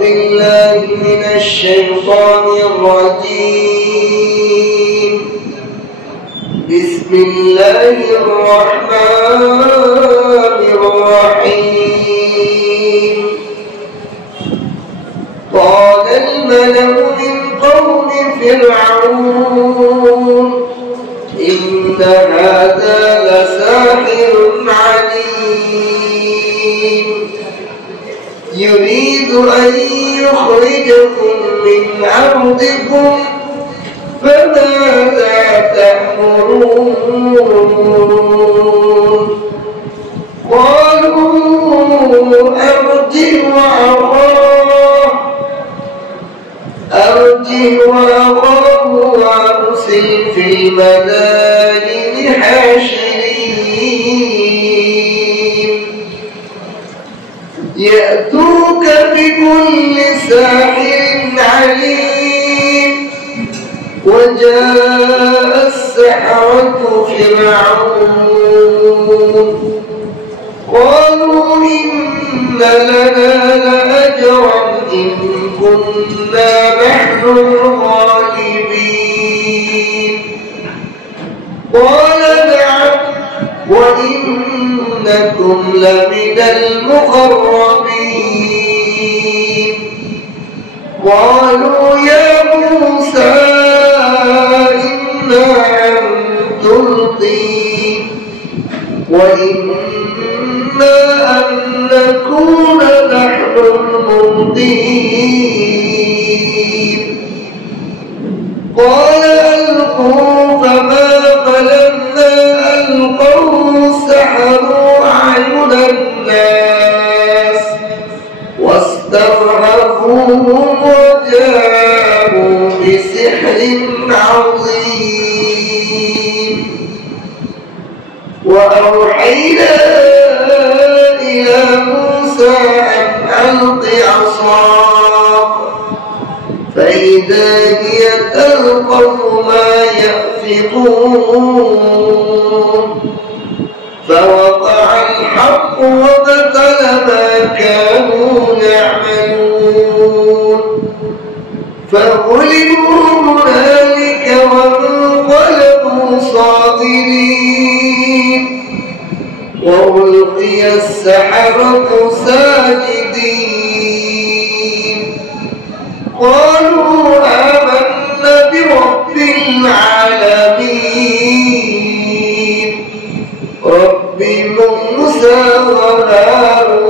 بالله من الشيطان الرجيم. بسم الله الرحمن الرحيم. قال الملأ من قوم فرعون إن هذا لساحر عليم يريد أن يخرجكم من أرضكم فماذا تأمرون. قالوا أرجه وأخاه وأرسل في المدائن حاشرين يأتوك بكل ساحر عليم. وجاء السحرة فرعون قالوا إن لنا لأجرا إن كنا نحن الغالبين. قال نعم وإنكم لمن المقربين. قالوا يا موسى إما أن تلقي وإما أن نكون نحن الملقين. قال ألقوا فما فلما ألقوا سحروا أعين الناس واسترهبوهم وجاءوا بسحر عظيم. وأوحينا إلى موسى أن ألق عصاك فإذا هي تلقف ما يأفكون. فوقع الحق وبطل ما كانوا يعملون. فغلبوا هنالك وانقلبوا صاغرين وألقي السحرة ساجدين. قالوا آمنا برب العالمين رب موسى وهارون.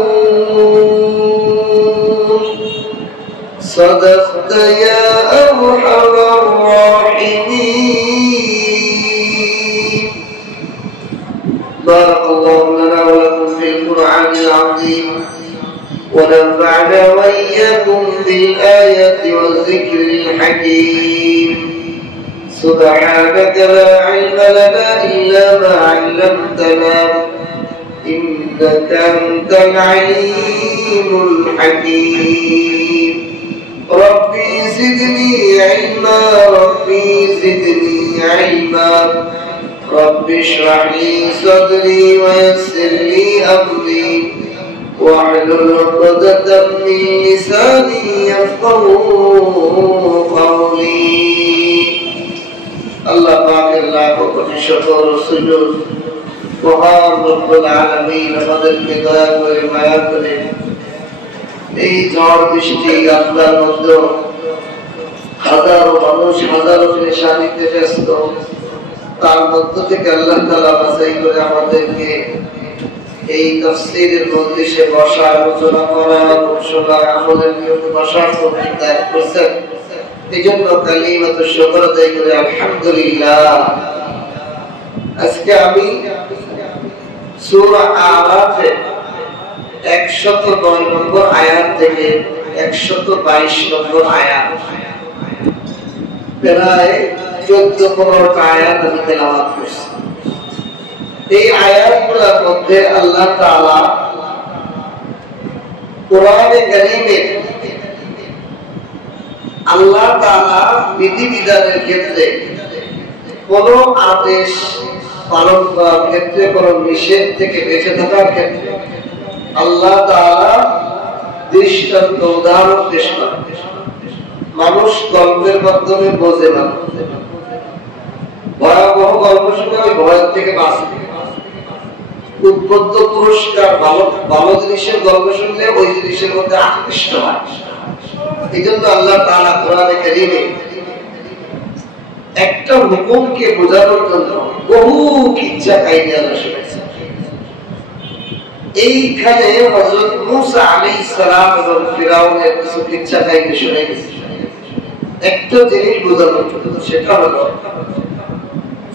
صدقت يا أرحم الراحمين. بارك الله لنا ولكم في القرآن العظيم ونفعنا وإياكم بالآيات والذكر الحكيم. سبحانك لا علم لنا إلا ما علمتنا إنك أنت العليم الحكيم. ربي زدني علما ربي زدني علما. رب اشرح لي صدري ويسر لي أمري واحلل عقدة من لساني يفقهوا قولي. আল্লাহ পাকের লাখো কোটি শুকর ও সুজুদ। মহান রব্বুল আলামিন আমাদেরকে দয়া করে মায়া করে এই ঝড় বৃষ্টি আপনার মধ্যে হাজারো মানুষ হাজারো পেরেশানিতে ব্যস্ত, তার মধ্য থেকে আল্লাহ তাআলা বাছাই করে আমাদেরকে এই তাফসীরের মজলিসে বসা, আলোচনা করা, শোনা, আমলের নিয়মে বসার তৌফিক দান করেছেন। এই জন্য কালিমাতু শুকর আদায় করে আলহামদুলিল্লাহ। আজকে আমি সূরা আরাফের 109 নম্বর আয়াত থেকে 122 নম্বর আয়াত, প্রায় 14-15টা আয়াত আমি তেলাওয়াত করছি। এই আয়াতগুলোর মধ্যে আল্লাহ তাআলা কোরআনে কারীমে আল্লাহ তাআলা বিধিবিধানের ক্ষেত্রে কোন আদেশ পালন করার ক্ষেত্রে, কোন নিষেধ থেকে বেঁচে থাকার ক্ষেত্রে আল্লাহ তাআলা দৃষ্টান্ত উদাহরণ পেশ করা। মানুষ গল্পের মাধ্যমে বোঝে না, ভয়াবহ গল্প শুনে ওই ভয়ের থেকে বাঁচে। উদ্বুদ্ধ পুরস্কার ভালো ভালো জিনিসের গল্প শুনলে ওই জিনিসের মধ্যে আকৃষ্ট হয়। এই জন্য আল্লাহ তাআলা কোরআনে কারীমে একটা হুকুমকে বোঝানোর জন্য বহু কিচ্ছা কাহিনী আলোচনা করেছেন। এইখানে হযরত মূসা আলাইহিস সালাম এবং ফিরাউনের কিছু কিচ্ছা কাহিনী শুনে গেছে। একটা জিনিস বোঝানোর জন্য, সেটা হলো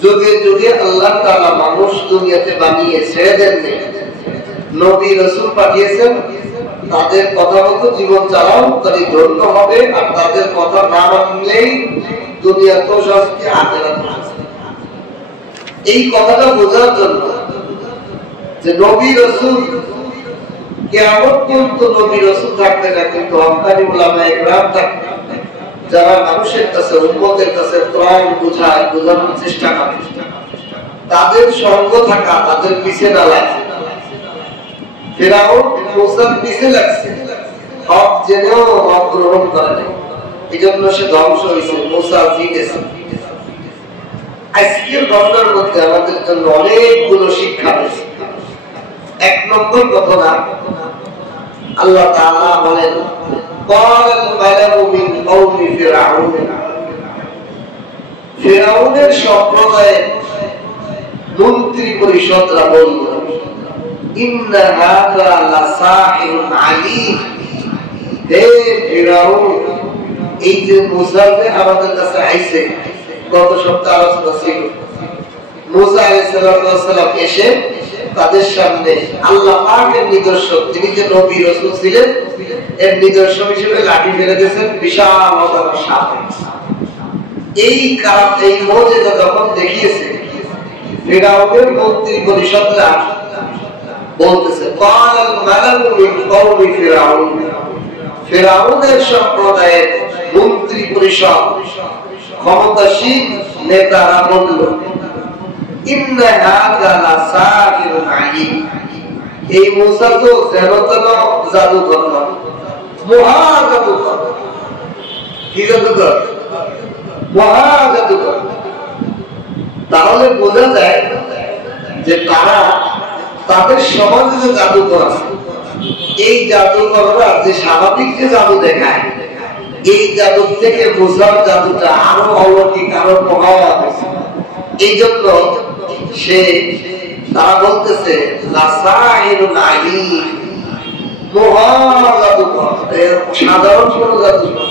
যুগে যুগে আল্লাহ তাআলা মানুষ দুনিয়াতে বানিয়ে ছেড়ে দেননি, নবী রাসূল পাঠিয়েছেন। তাদের কথা মতো জীবন চালাও, তাহলে ধন্য হবে। আর তাদের কথা না মানলেই দুনিয়া তো শাস্তি, আখিরাত শাস্তি। এই কথাটা বোঝার জন্য যে নবী রাসূল কিয়ামত পর্যন্ত নবী রাসূল থাকবে না, কিন্তু হক্কানি উলামায়ে কেরাম থাকবে, যারা মানুষের কাছে উম্মতের কাছে ত্রাণ বোঝানোর চেষ্টা করে। তাদের সঙ্গ থাকা, তাদের পিছে না লাগে। ফিরাউন মূসার পিছে লাগছে, হক জেনেও হক গ্রহণ করে নাই, এই জন্য সে ধ্বংস হয়েছে, মূসা জিতেছে। আজকের ঘটনার মধ্যে আমাদের জন্য অনেকগুলো শিক্ষা রয়েছে। এক নম্বর ঘটনা, আল্লাহ তাআলা বলেন ফিরাউনের সম্প্রদায়ের মন্ত্রী পরিষদরা বলল, ইন্না হাযা লাসাহিরুন আলীম। হে ফিরাউন, এই যে মূসা আমাদের কাছে আইছে, গত সপ্তাহে আলোচনা ছিল, মূসা আলাইহিস সালাম এসে তাদের সামনে আল্লাহ পাকের নিদর্শন, তিনি যে নবী রাসূল ছিলেন, এর নিদর্শন হিসেবে লাঠি ফেলে দিয়েছেন, বিশাল বড় সাপ। এই মুজিজা যখন দেখিয়েছে, ফিরাউনের মন্ত্রী পরিষদরা বলতেছে, ক্বালাল মালাকু মিন কওমি ফিরাউন। ফিরাউনের সম্প্রদায়ের মন্ত্রী পরিষদ, ক্ষমতাসীন নেতারা বলল, ইন্না হাযা লাসাহিরুন আলীম। এই মূসা তো যেন জাদুকর না, মহা জাদুকর। কি জাদুকর? মহা জাদুকর। তাহলে বোঝা যায় যে তারা, তাদের সমাজে যে জাদুকর আছে, এই জাদুকররা যে স্বাভাবিক যে জাদু দেখায়, এই জাদুর থেকে মূসার জাদুটা আরো অলৌকিক, আরো মহান। এই জন্য তারা বলতেছে লাসাহিরুন আলীম, মহা জাদুকর, সাধারণ কোন জাদুকর।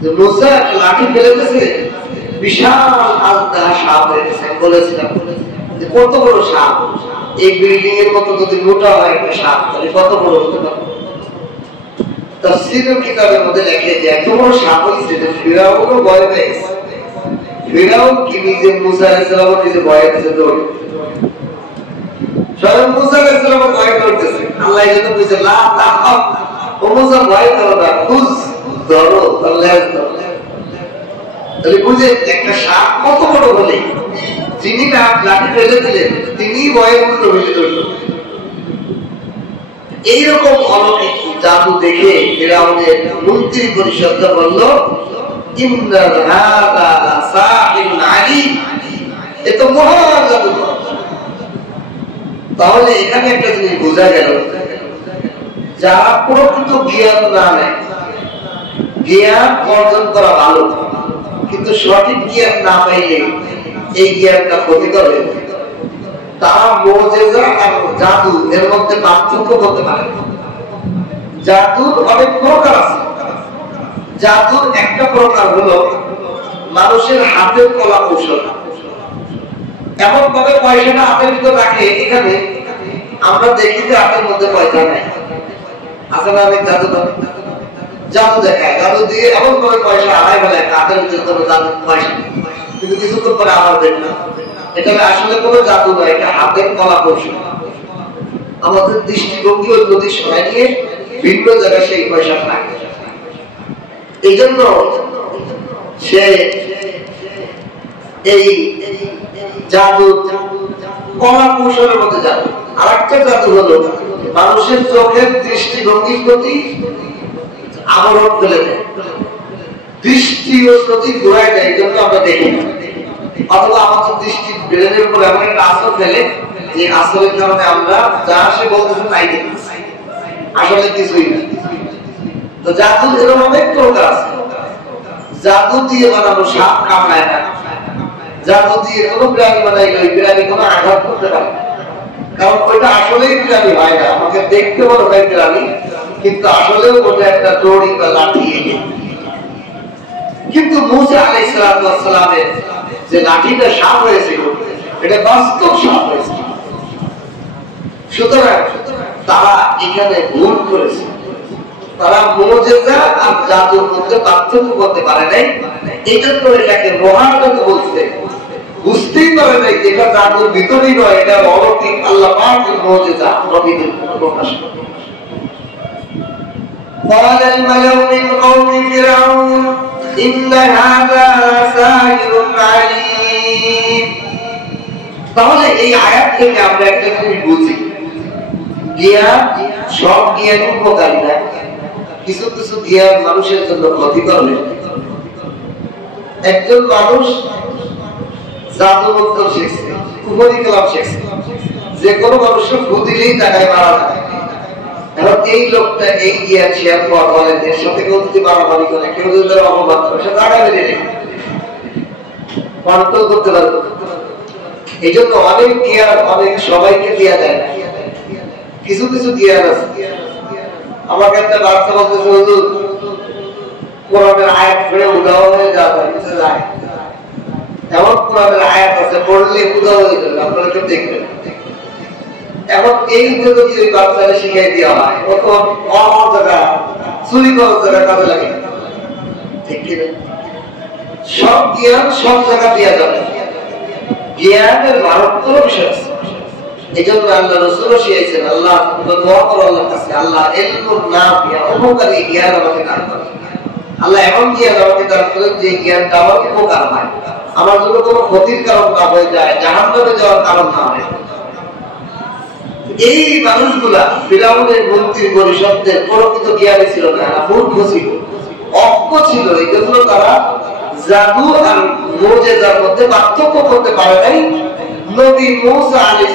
যে মূসা লাঠি ফেলে দিয়েছে, বিশাল আজদা সাপ হয়েছে। বলেছিলাম যে কত বড় সাপ, এই বিল্ডিং এর মতো যদি মোটা হয় একটা সাপ, তাহলে কত বড় হতে পারে। তাফসীরের কিতাবের মধ্যে লেখে যে এত বড় সাপ হয়েছে যে ফিরাউনও ভয় পেয়েছে। ফিরাউন কি নিজে মূসা আলাইহিস সালাম নিজে ভয় পেয়েছে, দৌড়ে স্বয়ং মূসা আলাইহিস সালাম ভয় করতেছে। আল্লাহ এই জন্য বলেছে, লা তাখাফ, ও মূসা ভয় করো না, খুজ ধরো, আল্লাহ ধরো। তাহলে বুঝে একটা সাপ কত বড় হলে যিনি লাঠি ফেলে দিলেন, তিনি ভয়ের মূল্য হয়ে ধরল। এইরকম অলৌকিক জাদু দেখে ফিরাউনের মন্ত্রী পরিষদরা বলল, ইন্না হাযা লাসাহিরুন আলীম, এ তো মহা জাদুকর। তাহলে এখানে একটা জিনিস বোঝা গেল, যারা প্রকৃত জ্ঞান না নেয়, জ্ঞান অর্জন করা ভালো, কিন্তু সঠিক জ্ঞান না পাইলে এই জ্ঞানটা ক্ষতিকর হয়ে যায়। তারা মুজিজা আর জাদু এর মধ্যে পার্থক্য করতে পারে না। জাদুর অনেক প্রকার আছে। জাদুর একটা প্রকার হলো মানুষের হাতের কলা কৌশল। এমন ভাবে পয়সাটা হাতের ভিতর রাখে, এখানে আমরা দেখি যে হাতের মধ্যে পয়সা নেই, আসলে অনেক জাদু জাদু দেখায়, জাদু দিয়ে এমন ভাবে পয়সা আড়াই বেলায় হাতের ভিতরে জাদু পয়সা, কিন্তু কিছুক্ষণ পরে আবার দেখলাম এটা আসলে কোনো জাদু নয়, এটা হাতের কলা কৌশল। আমাদের দৃষ্টিভঙ্গি ওই নদী সরাই নিয়ে ভিন্ন জায়গায় সেই পয়সা থাকে। এই জন্য সে এই জাদু কলা কৌশলের মধ্যে জাদু। আর একটা জাদু হলো মানুষের চোখের দৃষ্টিভঙ্গির প্রতি আবরণ ফেলে দেয়, দৃষ্টি ও প্রতি ঘুরায় দেয়, এই জন্য আমরা দেখি না। অথবা আমাদের দৃষ্টি ব্রেনের উপর এমন একটা আসর ফেলে যে আসরের কারণে আমরা যা সে বলতেছে তাই দেখি, আসলে কিছুই না। তো জাদু এরকম অনেক প্রকার আছে। জাদু দিয়ে বানানো সাপ কামড়ায় না, জাদু দিয়ে কোনো প্রাণী বানাইলে ওই প্রাণী কোনো আঘাত করতে পারে, কারণ ওইটা আসলেই প্রাণী হয় না। আমাকে দেখতে মনে হয় প্রাণী, কিন্তু আসলেও ওটা একটা দড়ি বা লাঠি। কিন্তু মুসা আলাইহিস সালামের যে লাঠিটা সাপ হয়েছিল, এটা বাস্তব সাপ হয়েছিল। সুতরাং তারা এখানে ভুল করেছে, তারা মুজিজা আর জাদুর মধ্যে পার্থক্য করতে পারে নাই। এটা তো এটাকে মহাজাদু বলছে, বুঝতেই পারে নাই এটা জাদুর ভিতরেই নয়, এটা অলৌকিক আল্লাহ পাকের মুজিজা, নবীদের প্রকাশ। قال الملأ من قوم فرعون إن هذا ساحر عليم। তাহলে এই আয়াত থেকে আমরা একটা জিনিস বুঝি, জ্ঞান সব জ্ঞান উপকারী না, কিছু কিছু জ্ঞান মানুষের জন্য ক্ষতিকর। একজন মানুষ জাদু মন্ত্র শিখছে, কুফরি কালাম শিখছে, যে কোনো মানুষের ফু দিলেই টাকায় মারা যায়। এখন এই লোকটা এই জ্ঞান শেয়ার করা বলেন, এর সাথে কেউ যদি মারামারি করে, কেউ যদি তার অপমান করে, সে টাকা বেঁধে নেই, কন্ট্রোল করতে পারবে। এই জন্য অনেক জ্ঞান অনেক সবাইকে দেওয়া যায় না, কিছু কিছু জ্ঞান আছে। আমাকে একটা বার্তা বলতেছে, হুজুর কোরআনের আয়াত পড়ে উদাও হয়ে যাওয়া যায়, এমন কোরআনের আয়াত আছে পড়লে উদাও হয়ে যাবে, আপনারা কেউ দেখবেন। এখন এই যদি ওই বাচ্চারা শিখাই দেওয়া হয়, ও তো জায়গা চুরি করার জায়গা কাজে লাগে, ঠিক কিনা? সব জ্ঞান সব জায়গা দেওয়া যাবে, জ্ঞানের মারাত্মক বিষয় আছে। এই জন্য আল্লাহ রাসূল শিখিয়েছেন, আল্লাহ দোয়া করো আল্লাহর কাছে, আল্লাহ ইলমুন নাফিয়া, উপকারী জ্ঞান আমাকে দান করো। আল্লাহ এমন জ্ঞান আমাকে দান করেন যে জ্ঞানটা আমার উপকার হয়, আমার জন্য কোনো ক্ষতির কারণ না হয়ে যায়, জাহান্নামে যাওয়ার কারণ না হয়। এই মানুষগুলা ফিরআউনের মন্ত্রী পরিষদের প্রকৃত জ্ঞানী ছিল না, মূর্খ ছিল, অজ্ঞ ছিল। এই জন্য তারা জাদু আর মুজিজার মধ্যে পার্থক্য করতে পারে নাই। নবী মুসা আলাইহিস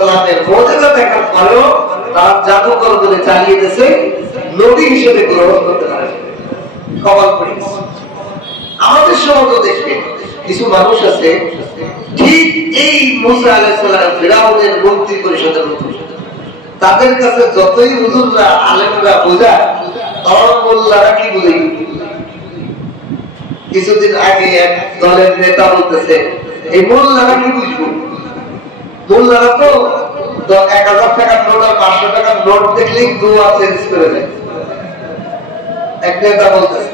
সালামের মুজিজা দেখার পরেও তারা জাদুকর বলে চালিয়ে দিয়েছে, নবী হিসেবে গ্রহণ করতে পারে। কপাল পড়ে গেছে। আমাদের সমাজও দেখবে কিছু মানুষ আছে ঠিক এই মুসা আলাইহিস সালাম ফিরআউনের মন্ত্রী পরিষদের মতো, তাদের কাছে যতই হুজুররা আলেমরা বোঝায়, তখন মোল্লারা কি বুঝে। কিছুদিন আগে এক দলের নেতা বলতেছে, এই মোল্লারা কি বুঝবো, মোল্লারা তো 1000 টাকার নোট আর 500 টাকার নোট দেখলেই দোয়া চেঞ্জ করে দেয়। এক নেতা বলতেছে,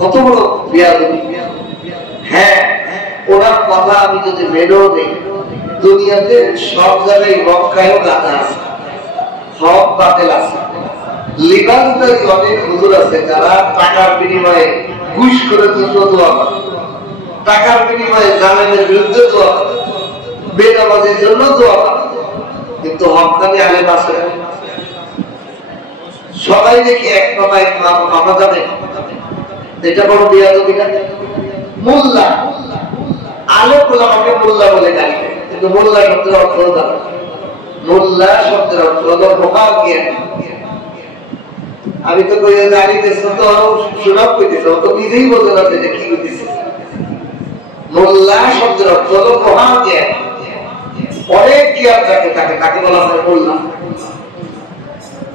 কত বড় বিয়াদবি। হ্যাঁ, ওনার কথা আমি যদি মেনেও নেই, দুনিয়াতে সব জায়গায় মক্কায়ও গাধা আছে, হক বাতিল আছে। লিবাসদারি অনেক হুজুর আছে যারা টাকার বিনিময়ে ঘুষ করে দোয়া করে, টাকার বিনিময়ে জালেমের বিরুদ্ধে দোয়া করে, বেনামাজির জন্য দোয়া করে, কিন্তু হক্কানি আলেম আছে সবাই দেখি এক কথায় মাপা যাবে। এটা বড় বিয়াদবি না? মোল্লা আলেম ওলামাকে মোল্লা বলে গালি, কিন্তু মোল্লা শব্দের অর্থ হলো, মোল্লা শব্দের অর্থ হলো প্রকার জ্ঞান। আমি তো কই জানিতেছ তো শোনাব কইতেছ, ও তো নিজেই বলতে পারছে যে কি কইতেছে। মোল্লা শব্দের অর্থ হলো প্রকার জ্ঞান, অনেক জ্ঞান থাকে, তাকে বলা হয় মোল্লা।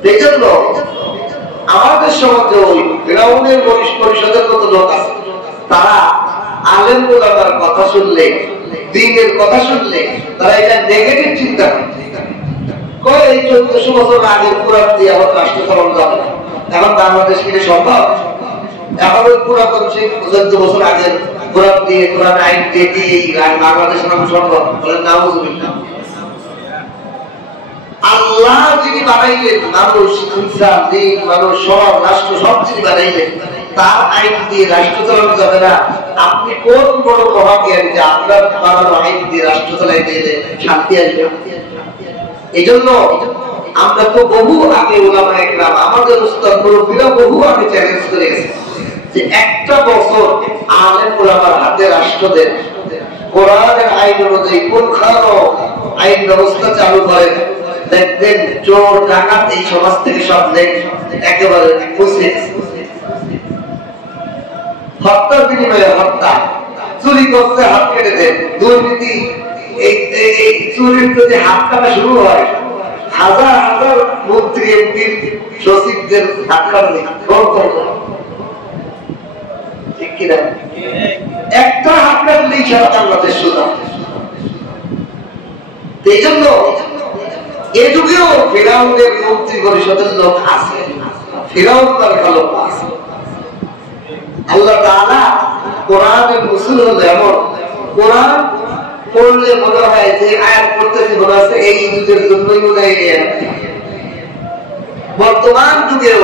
এই জন্য আমাদের সমাজে ওই ফিরআউনের পরিষদের মতো লোক আছে, তারা আলেম ওলামার কথা শুনলে, দ্বীনের কথা শুনলে তারা এটা নেগেটিভ চিন্তা করে। এই 1400 বছর আগের কোরআন দিয়ে আবার রাষ্ট্র চালানো যাবে না, এখন বাংলাদেশ থেকে সম্ভব? এখন ওই পুরাতন সেই 14 বছর আগের কোরআন দিয়ে, কোরআন আইন দিয়ে কি বাংলাদেশ নাম সম্ভব? বলেন নাউজুবিল্লাহ। আল্লাহ যিনি বানাইলেন মানুষ, ইনসান, দিন, মানুষ, সমাজ, রাষ্ট্র সব যিনি বানাইলেন, তার আইন দিয়ে রাষ্ট্র চালানো যাবে না। আপনি কোন বড় মহাজ্ঞানী যে আপনার বানানো আইন দিয়ে রাষ্ট্র চালাইতে গেলে শান্তি আসবে? এই জন্য আমরা তো বহু আগে ওলামা একরাম আমাদের উস্তাদ মুরব্বীরা বহু আগে চ্যালেঞ্জ করে গেছে যে একটা বছর আলেম ওলামার হাতে রাষ্ট্রদের কোরআনের আইন অনুযায়ী কোন খানো আইন ব্যবস্থা চালু করে দেখবেন চোর ডাকাত এই সমাজ থেকে সব একেবারে মুছে হত্যার বিনিময়ে হত্যা, চুরি করতে হাত কেটে দেন, দুর্নীতি এই চুরির প্রতি হাত কাটা শুরু হয়, হাজার হাজার মন্ত্রী এমপি সচিবদের হাত কাটে ঠিক কিনা? একটা হাত কাটলেই সারা বাংলাদেশ সোজা। এই জন্য এ যুগেও ফিরাউনের মন্ত্রী পরিষদের লোক আছে, ফিরাউন তার লোক আছে। আল্লাহ তাআলা কোরআনের নজুল হলো এমন, কোরআন পড়লে মনে হয় যে আয়াত পড়তেছি মনে হচ্ছে এই যুগের জন্যই মনে হয়। বর্তমান যুগেও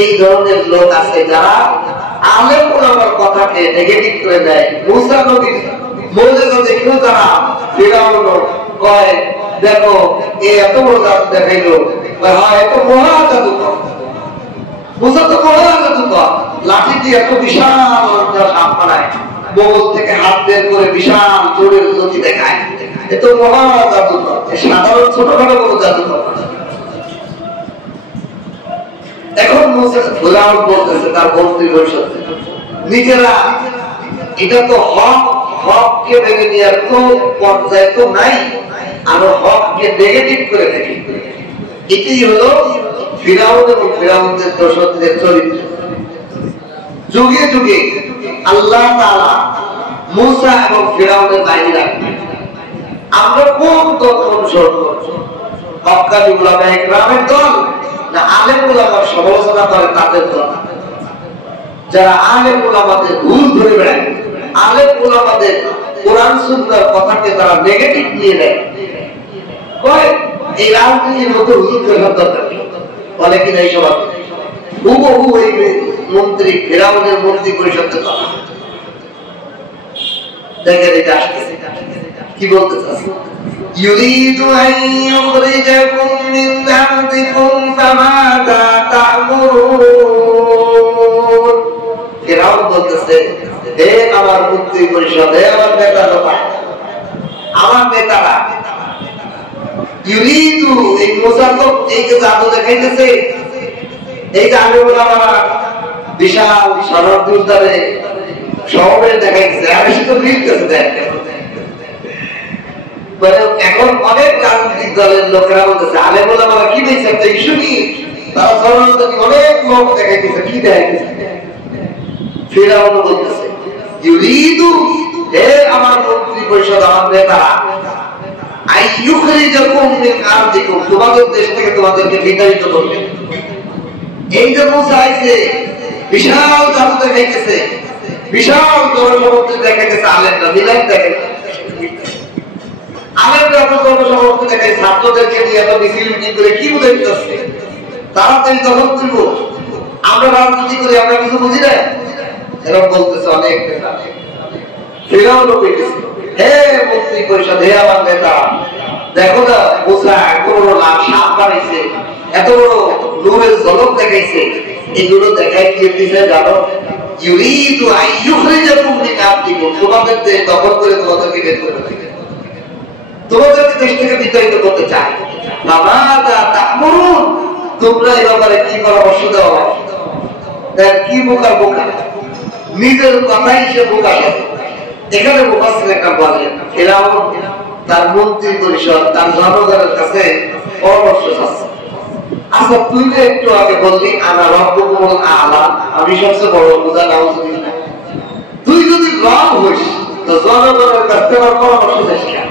এই ধরনের লোক আছে যারা আলেম ওলামার কথাকে নেগেটিভ করে দেয়। মুসা নবীর মুজিজা দেখেও তারা ফিরাউন কয় দেখো এত বড় জাদু দেখাইলো, হয় এত মহা জাদুকর। মুসা তো মহা জাদুকর, লাঠি দিয়ে এত বিশাল সাপ বানায়, বগল থেকে হাত বের করে বিশাল জোরের গতি দেখায়, এত মহা জাদুকর। সাধারণ ছোটখাটো কোনো জাদুকর। এখন মুসা ফিরাউন বলতেছে তার মন্ত্রী পরিষদ নিজেরা এটা তো হককে ভেঙে নেওয়ার তো পর্যায়ে তো নাই, আরো হককে নেগেটিভ করে দেখি। এটাই হলো ফিরাউন এবং ফিরাউনদের দোসরদের চরিত্র। যুগে যুগে আল্লাহ তাআলা মুসা এবং ফিরাউনের বাহিনী রাখবেন। আমরা কোন দল অনুসরণ করব? হক্কানি উলামা ইকরামের দল না আলেম উলামার সমালোচনা করে তাদের দল? যারা আলেম উলামাদের ভুল ধরে বেড়ায়, আলেম উলামাদের কোরআন সুন্নাহর কথাকে তারা নেগেটিভ নিয়ে নেয়, কয় এই রাজনীতির মধ্যে হুজুরদের দরকার নেই, বলে কিনা এই সব হুবহু এই মন্ত্রী ফিরাউনের মন্ত্রী পরিষদের কথা দেখেন। এটা আসতেছে কি বলতে চাচ্ছে, ইউরিদু আন ইউখরিজাকুম মিন আরদিকুম ফামাযা তা'মুরুন। ফিরাউন বলতেছে হে আমার মন্ত্রী পরিষদ, হে আমার নেতারা, আমার নেতারা, ইউরিদু এই মুসা তো এই যে জাদু দেখাইতেছে, এই যে আলেম ওলামারা বিশাল শরৎ উদ্যানে শহরে দেখাইতেছে, আমি শুধু ফিরতেছে দেখ। এখন অনেক রাজনৈতিক দলের লোকেরা বলতেছে আলেম ওলামারা কি দেখছে একটা ইস্যু নিয়ে তারা শরৎ অনেক লোক দেখাইতেছে, কি দেখাইতেছে। ফিরাউন বলতেছে ইউরিদু হে আমার মন্ত্রী পরিষদ, আমার নেতারা, আইয়ুখরিজাকুম মিন আরদিকুম তোমাদের দেশ থেকে তোমাদেরকে বিতাড়িত করবে। এই যে মুসা আইছে বিশাল জাদু দেখাইতেছে, বিশাল জনসমুদ্র দেখাইতেছে, আলেমরা মিলাদ দেখাইতেছে, আলেমরা এত জনসমুদ্র দেখাই ছাত্রদেরকে নিয়ে এত মিছিল মিটিং করে কি বুঝাইতেছে, তাড়াতাড়ি তখন তুলব, আমরা রাজনীতি করি, আমরা কিছু বুঝি না, এরকম বলতেছে অনেক নেতা। ফিরাউনও পেয়েছে, হে মন্ত্রী পরিষদ, হে আমার নেতা, দেখো না মুসা এত বড় লাভ সাপ বানাইছে, এত বড় নূরের ঝলক দেখাইছে, এগুলো দেখাই কি দিছে জানো? ইউরিদু আন ইউখরিজাকুম মিন আরদিকুম তোমাদের দেশ দখল করে তোমাদেরকে বের করে দেবে, তোমাদেরকে দেশ থেকে বিতাড়িত করতে চায়। ফামাযা তা'মুরুন তোমরা এই ব্যাপারে কি পরামর্শ দাও? দেখ কি বোকা বোকা, নিজের কথাই সে বোকা। এখানে মুফাসসিররা বলেন ফিরাউন তার মন্ত্রী পরিষদ তার জনগণের কাছে পরামর্শ চাচ্ছে। আচ্ছা তুই তো একটু আগে বললি আনা রব্বুকুমুল আ'লা, আমি সবচেয়ে বড় খোদা, নাউযুবিল্লাহ। তুই যদি রব হইস তো জনগণের কাছ থেকে পরামর্শ চাস কেন?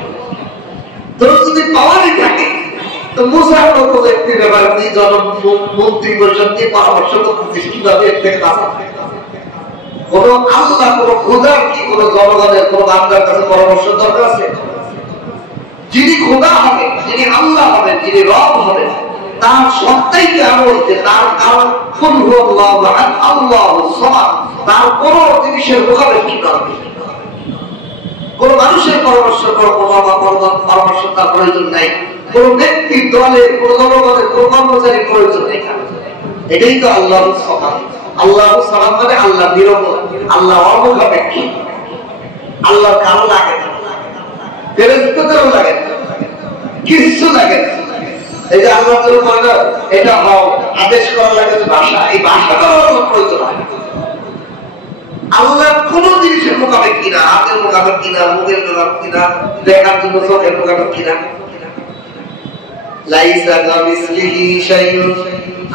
তোর যদি পাওয়ারই থাকে তো মুসার মতো ব্যক্তির ব্যাপারে তুই মন্ত্রী পরিষদ নিয়ে পরামর্শ করতেছিস কিভাবে এর থেকে বাঁচা? কোন আল্লাহ কোন খোদার কি কোন জনগণের কোন বান্দার কাছে পরামর্শ দরকার আছে? যিনি খোদা হবে, যিনি আল্লাহ হবেন, যিনি রব হবেন, তার সত্তাই এমন যে তার কারণ কুল হুয়াল্লাহু আহাদ আল্লাহুস সামাদ, তার কোন জিনিসের মুখাপেক্ষি করবে, কোন মানুষের পরামর্শ তার প্রয়োজন নাই। কোন ব্যক্তি দলের কোন জনগণের কোন কর্মচারীর প্রয়োজন নেই। এটাই তো আল্লাহ সালাম। আল্লাহ সালাম মানে আল্লাহ নিরবধ, আল্লাহ অমুখাপেক্ষী, আল্লাহ কারো লাগে না, ফেরেশতাদেরও লাগে না, কিছু লাগে না। এই যে আল্লাহ বলে এটা হও, আদেশ করা লাগে ভাষা, এই ভাষাটা প্রয়োজন হয় না। আল্লাহ কোন জিনিসের মোকাবেক কিনা, হাতের মোকাবেক কিনা, মুখের মোকাবেক কিনা, দেখার জন্য চোখের মোকাবেক কিনা। লাইসা কামিসলিহি শাইউন,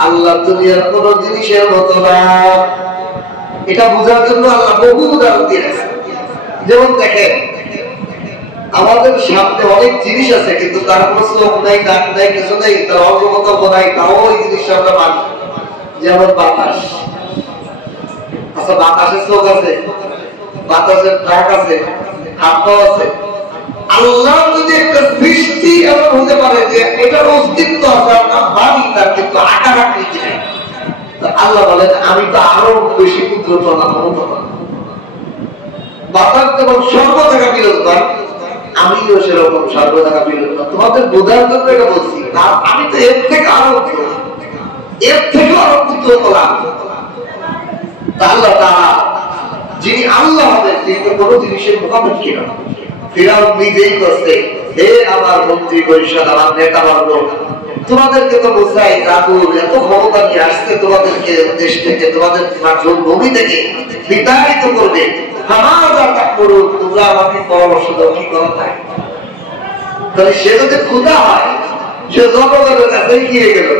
আল্লাহ দুনিয়ার কোন জিনিসের মতো না। এটা বোঝার জন্য আল্লাহ বহু উদাহরণ দিয়েছেন। যেমন দেখেন, আমাদের সামনে অনেক জিনিস আছে কিন্তু তার কোনো চোখ নাই, নাক নাই, কিছু নেই, তার অঙ্গগত নাই, তাও ওই জিনিসটা আমরা মানি। যেমন বাতাস, আচ্ছা বাতাসের চোখ আছে, বাতাসের নাক আছে, হাত পা আছে। আল্লাহ যদি একটা সৃষ্টি এমন হতে পারে যে এটার অস্তিত্ব আছে, আমরা মানি, তার কিন্তু আকার আকৃতি নেই, আল্লাহ বলেন আমি তো আরো বেশি ক্ষুদ্রতর না। বাতাস যেমন সর্বজায়গা বিরাজমান, আমিও সেরকম সর্বজায়গা বিরাজমান। তোমাদের বোঝার জন্য এটা বলছি, আমি তো এর থেকে আরো এর থেকে আরো ক্ষুদ্রতর। আল্লাহ তাআলা যিনি আল্লাহ হবেন, তিনি তো কোনো জিনিসের মুখাপেক্ষী না। ফিরআউন নিজেই করছে, হে আমার মন্ত্রী পরিষদ, আমার নেতা বর্গ, তোমাদেরকে তো বোঝাই জাদুর এত ক্ষমতা নিয়ে আসছে, তোমাদেরকে দেশ থেকে, তোমাদের ভূমি থেকে বিতাড়িত করবে। তোমরা আমাকে পরামর্শ দাও কি করা যায়। তাহলে সে যদি ক্ষুধা হয়, সে জনগণের কাছে গিয়ে গেল,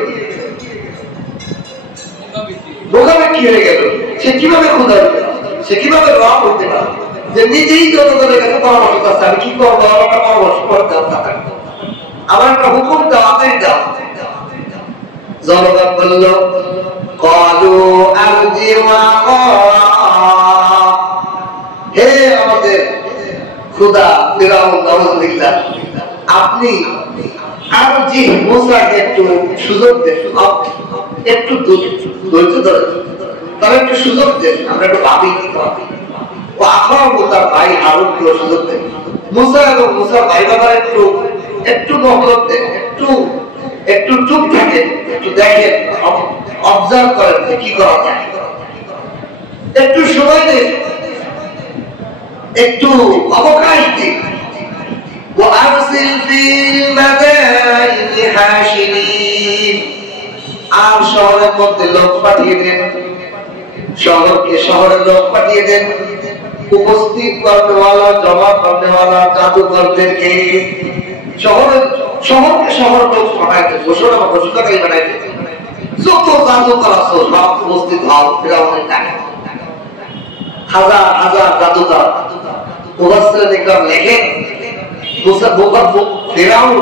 মোকাবেক্ষী হয়ে গেল, সে কিভাবে ক্ষুধা হইতে পারে, সে কিভাবে রব হইতে পারে যে নিজেই জনগণের কাছে পরামর্শ করছে, আমি কি করবো, আমার একটা পরামর্শ করতে আমার একটা হুকুম দাও, আদেশ দাও। জনগণ বলল ক্বালু আরজি ওয়া হে আমাদের খোদা ফিরআউন নাউযুবিল্লাহ, আপনি আরজি মুসাকে একটু সুযোগ দেন, একটু ধৈর্য ধরেন, তার একটু সুযোগ দেন, আমরা একটু ভাবি কি ভাবি। ও আখাও তার ভাই হারুনকে সুযোগ দেন, মুসা এবং মুসার ভাই বাবা একটু মহলত দেন, একটু চুপ থাকেন, একটু দেখেন, অবজার্ভ করেন যে কি করা যায়, একটু সময় দেন, একটু অবকাশ দিন। আর শহরের মধ্যে লোক পাঠিয়ে দেন, শহরের লোক পাঠিয়ে দেন, উপস্থিত করনেওয়ালা, জমা করনেওয়ালা জাদুকরদেরকে শহর লোক বানাইতে, ঘোষণাকারী বানাইতে, যত জাদুকর আছে সব উপস্থিত হও ফিরআউনের ডাকে। হাজার হাজার জাদুকর মুফাসসিরিন ইকরাম লেখেন, ফিরআউন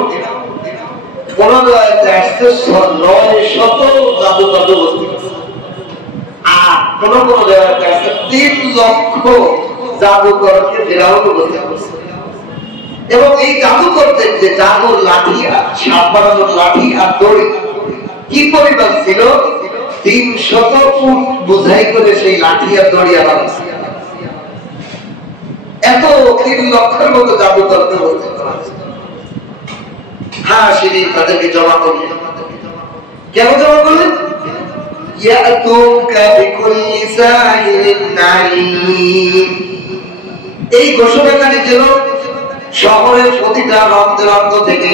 15 আয়াতে আসছে 900 জাদুকর উপস্থিত, আর কোন জায়গাতে আসছে 3 লক্ষ জাদুকরকে ফিরআউন উপস্থিত করছে। এবং এই জাদুকরদের যে জাদুর লাঠি, সাপ বানানোর লাঠি আর দড়ি কি পরিমাণ ছিল, 300 ফুট বোঝাই করে সেই লাঠি আর দড়ি বানাচ্ছে। এত 3 লক্ষের মতো জাদুকরদের বলতে হ্যাঁ সেটি তাদেরকে জমা করলেন। কেন জমা করলেন? এই ঘোষণাকারী যেন শহরের প্রতিটা রক্ত থেকে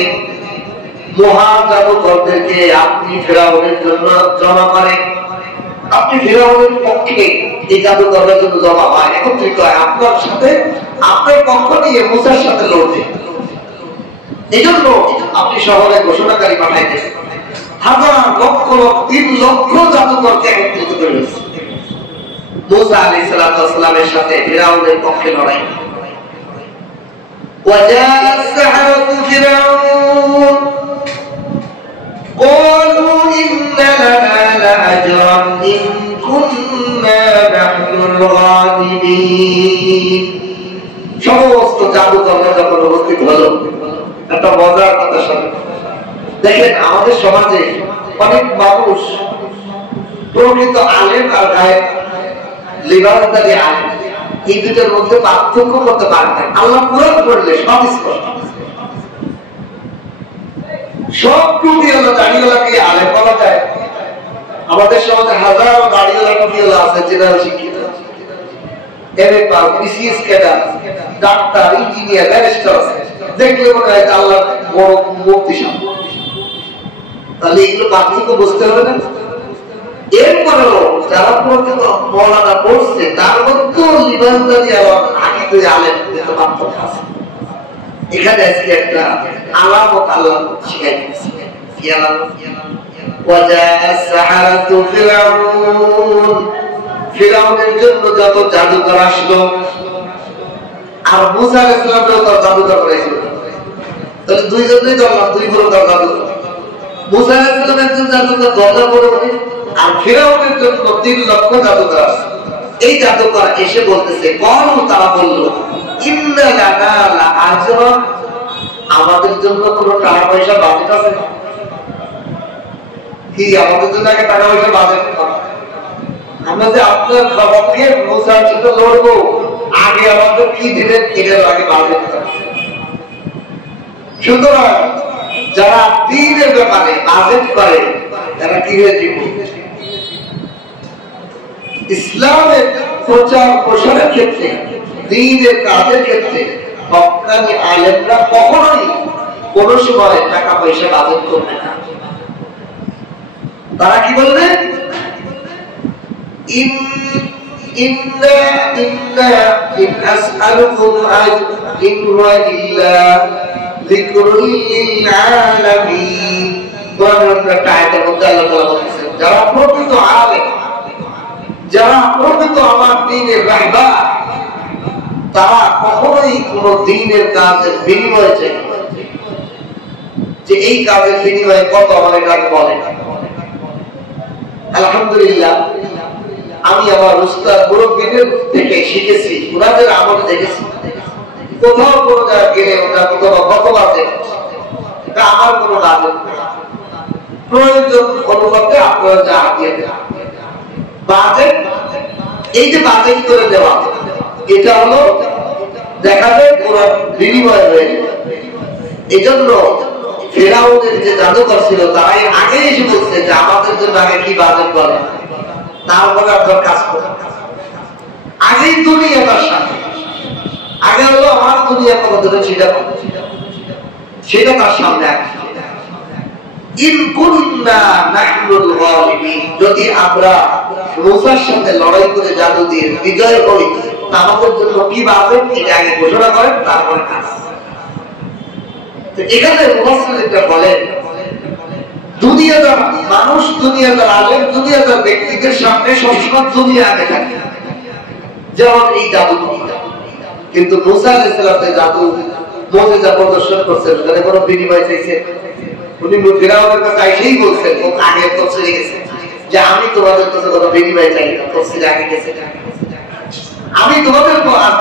মহা জাদুকরদেরকে আপনি ফিরআউনের জন্য জমা করেন, আপনি ফিরআউনের পক্ষে এই জাদুকরদের জন্য জমা হয়, একত্রিত হয়, আপনার সাথে আপনার পক্ষ নিয়ে মুসার সাথে লড়বে। এই জন্য আপনি শহরে ঘোষণাকারী পাঠাইতেন, হাজার লক্ষ 3 লক্ষ জাদুকরকে একত্রিত করে মুসা আলাইহিস সালামের সাথে ফিরআউনের পক্ষে লড়াই। وجاء السحرة فرعون قالوا إن لنا لأجرا إن كنا نحن الغالبين। সমস্ত জাদুকররা যখন উপস্থিত হলো, একটা মজার কথা শুনুন। দেখেন আমাদের সমাজে অনেক মানুষ প্রকৃত আলেম আর গায়েব, লিবারদারি আলেম, এই দুটোর মধ্যে পার্থক্য করতে পারে না। আল্লাহ কুরআন পড়লে সব স্পষ্ট। সব টুপিওয়ালা দাড়িওয়ালাকে আলেম বলা যায়? আমাদের সমাজে হাজারো দাড়িওয়ালা টুপিওয়ালা আছে যারা শিক্ষিত, MA pass, BCS cadre, doctor, engineer, barrister আছে, দেখলে মনে হয় আল্লাহ বড় মুক্তি সামনে। তাহলে এগুলো পার্থক্য বুঝতে হবে না? এরপরেও যারা মৌলানা পড়ছে তার মধ্যেও লিবাসদারি আবার আকিদে আলেম পার্থক্য আছে। এখানে আজকে একটা আলামত আল্লাহ শিখাই দিয়েছে। কি আলামত? ফিরআউনের জন্য যত জাদুকর আসলো, আর মূসা আলাইহিস সালামেরও তো জাদুকর করেছিল, তাহলে দুইজনেই ধরলাম, দুই বড় জাদুকর। মূসা আলাইহিস সালাম একজন জাদুকর, 10টা বড়, আর ফিরআউনের জন্য 3 লক্ষ জাদুকর আছে। এই জাদুকর এসে বলতেছে, তারা বলল, ইন্না লানা লাআজরা, আমাদের জন্য কোনো টাকা পয়সা বাজেট আছে? কি আমাদের জন্য আগে টাকা পয়সা বাজেট? আমরা যে আপনার খাবার থেকে মূসার সাথে লড়বো, আগে আমাদের কি দিবেন এটার আগে বাজেট। সুতরাং যারা দ্বীনের ব্যাপারে বাজেট করে তারা কি হয়ে যাবে? ইসলামের প্রচার প্রসারের ক্ষেত্রে, দ্বীনের কাজের ক্ষেত্রে হক্কানি আলেমরা কখনোই কোন সময় টাকা পয়সা বাজেট করবে না। তারা কি বলবে? ইন আসআলুকুম আজরান ওয়া ইল্লা যিকরুল লিল আলামিন। কোরআনের আয়াতের মধ্যে আল্লাহ তাআলা বলেছেন, যারা প্রকৃত আলেম, যারা প্রকৃত আমার দ্বীনের রাহবার, তারা কখনোই কোন দ্বীনের কাজের বিনিময়ে চাই যে এই কাজের বিনিময়ে কত আমার কাজ বলে। আলহামদুলিল্লাহ, আমি আমার উস্তাদ মুরব্বিদের থেকে শিখেছি, ওনাদের আমল দেখেছি। কোথাও কোনো জায়গায় গেলে ওটা কোথাও কত বাজে, এটা আমার কোনো বাজেট প্রয়োজন অনুপাতে আপনারা যা দিয়ে দেন। বাজেট, এই যে বাজেট করে দেওয়া, এটা হলো দেখা যায় কোরআন বিনিময় হয়ে যায়। এই জন্য ফিরআউনের যে জাদুকর ছিল তারাই আগে এসে বলছে যে আমাদের জন্য আগে কি বাজেট করে, তারপরে আপনার কাজ করে। আগেই দুনিয়া তার সাথে, আগে হলো আমার দুনিয়া কত দূরে সেটা তার সামনে আছে। ইন কুননা নাহনুল গালিবিন, যদি আমরা মূসার সাথে লড়াই করে জাদু দিয়ে বিজয় হই, আমাদের জন্য কি বাজেট এটা আগে ঘোষণা করেন, তারপরে কাজ। এখানে মুফাসসিররা বলেন, দুনিয়াদার মানুষ, দুনিয়াদার আলেম, দুনিয়াদার ব্যক্তিদের সামনে সবসময় দুনিয়া আগে থাকে, যেমন এই জাদু। কিন্তু মূসা আলাইহিস সালাম জাদু মুজিজা প্রদর্শন করছেন, সেখানে কোনো বিনিময় চাইছে? উনি ফিরআউনের কাছে এসেই বলছেন, ও আগে তফসিরে গেছে যে আমি তোমাদের কাছে কোনো বিনিময় চাই না, তফসিরে আগে গেছে, আমি তোমাদের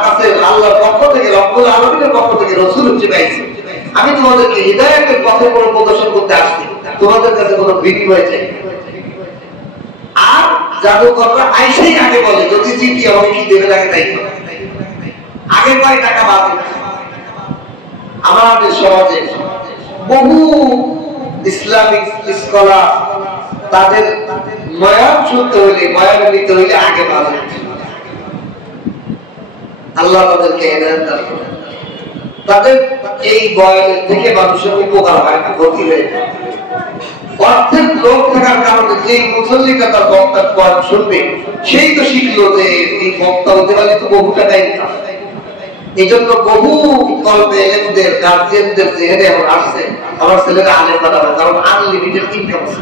কাছে আল্লাহর পক্ষ থেকে, রব্বুল আলামিনের পক্ষ থেকে রাসূল হিসেবে আইছি, আমি তোমাদেরকে হিদায়াতের পথে কোনো প্রদর্শন করতে আসছি, তোমাদের কাছে কোনো বিনিময় চাই না। আর জাদুকররা আইসেই আগে বলে, যদি জিতি আমাকে কি দেবে লাগে তাই আগে কয় টাকা বাজে। আমাদের সমাজে বহু ইসলামিক স্কলার তাদের বয়ান শুনতে হইলে, বয়ান নিতে হইলে আগে বাজে। আল্লাহ তাদেরকে হেদায়েত দান করেন। তাদের এই বয়ানের থেকে মানুষের উপকার হয় না, ক্ষতি হয়ে যায়। অর্থের লোক থাকার কারণে যে মুসল্লিকা তার বক্তার বয়ান শুনবে, সেই তো শিখলো যে এই বক্তা হতে পারলে তো বহু টাকা ইনকাম। এই জন্য বহু কল্পে এলেমদের, গার্জিয়ানদের জেহেনে এখন আসছে আমার ছেলেরা আলেম বানাবে, কারণ আনলিমিটেড ইনকাম আছে,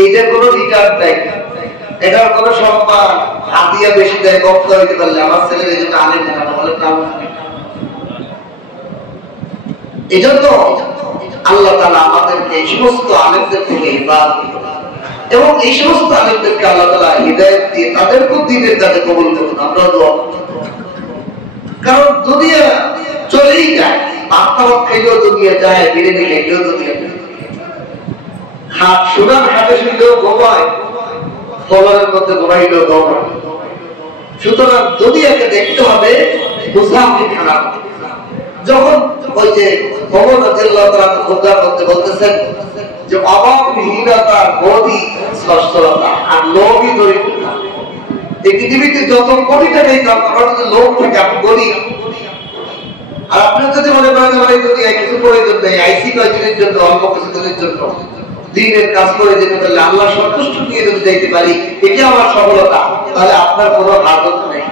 এইটার কোনো রিটার্ন নাই, এটার কোনো সম্মান হাতিয়া বেশি দেয়। বক্তা হইতে পারলে আমার ছেলের এই জন্য আলেম বানানো হলে কাম। এই জন্য আল্লাহ তাআলা আমাদেরকে এই সমস্ত আলেমদের থেকে হেফাজত এবং এই সমস্ত আলেমদেরকে আল্লাহ তাআলা হিদায়াত দিয়ে তাদেরকে দ্বীনের কাজে কবুল করুন। আমরা দোয়া, কারণ দুনিয়া চলেই যায়, ভাত খাইলেও দুনিয়া যায়, বিরিয়ানি খাইলেও দুনিয়া যায়, সোনার হাতে শুনলেও ঘুমায়, ফলনের মধ্যে ঘুমাইলেও ঘুমায়। সুতরাং দুনিয়াকে দেখতে হবে মুসাফির খানা, যখন ওই যে ওমর রাদিয়াল্লাহু তাআলা খুতবা করতে বলতেছেন যে অভাবহীনতার গদি সচ্ছলতা আর লোভই দরিদ্রতা। এই পৃথিবীতে যত কোটি টাকা ইনকাম করার যদি লোভ থাকে আপনি গরিব। আর আপনি যদি মনে করেন আমার এই দুনিয়ায় কিছু প্রয়োজন নেই, আইসি কয়েকদিনের জন্য, অল্প কিছুদিনের জন্য দিনের কাজ করে যেতে পারলে আল্লাহ সন্তুষ্ট নিয়ে যদি যাইতে পারি, এটা আমার সফলতা, তাহলে আপনার কোনো হাজত নেই,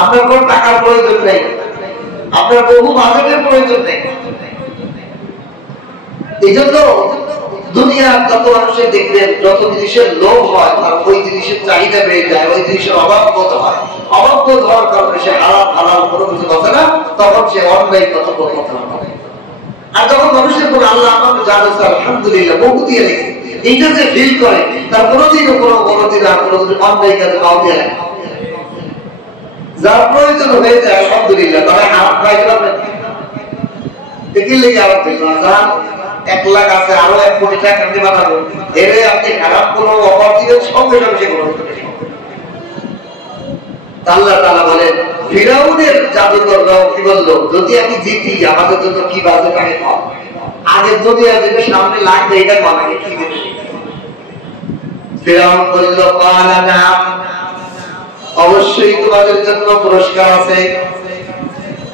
আপনার কোনো টাকার প্রয়োজন নেই, আপনার বহু বাজেটের প্রয়োজন নেই। এই জন্য দুনিয়ার যত মানুষের দেখবেন যত জিনিসের লোভ হয় তার ওই জিনিসের চাহিদা বেড়ে যায়, ওই জিনিসের অভাব বোধ হয়। অভাব বোধ হওয়ার কারণে সে হালাল কোনো কিছু বসে না, তখন সে অন্যায় কত কথা বলে। আর যখন মানুষের কোনো আল্লাহ আমাকে জানো আলহামদুলিল্লাহ বহু দিয়ে রেখে এইটা যে ফিল করে তার কোনোদিনও কোনো কোনোদিন আর কোনোদিন অন্যায় কাজে পাও দিয়ে রাখে, যার প্রয়োজন হয়ে যায় আলহামদুলিল্লাহ তারা হারাম খাই যাবে। দেখি লেগে আবার 1 লাখ আছে আরো 1 কোটি টাকা আপনি বানাবো, এর আপনি খারাপ কোনো অফার দিবেন সঙ্গে সঙ্গে গ্রহণ করে। আল্লাহ তাআলা বলেন ফিরাউনের জাদুকররাও কি বলল, যদি আমি জিতি আমাদের জন্য কি বাজে টাকা পাও, আগে দুনিয়া যেটা সামনে লাগবে এটা বানাকে কি দেবে। ফিরাউন বলল কালা নাম, অবশ্যই তোমাদের জন্য পুরস্কার আছে,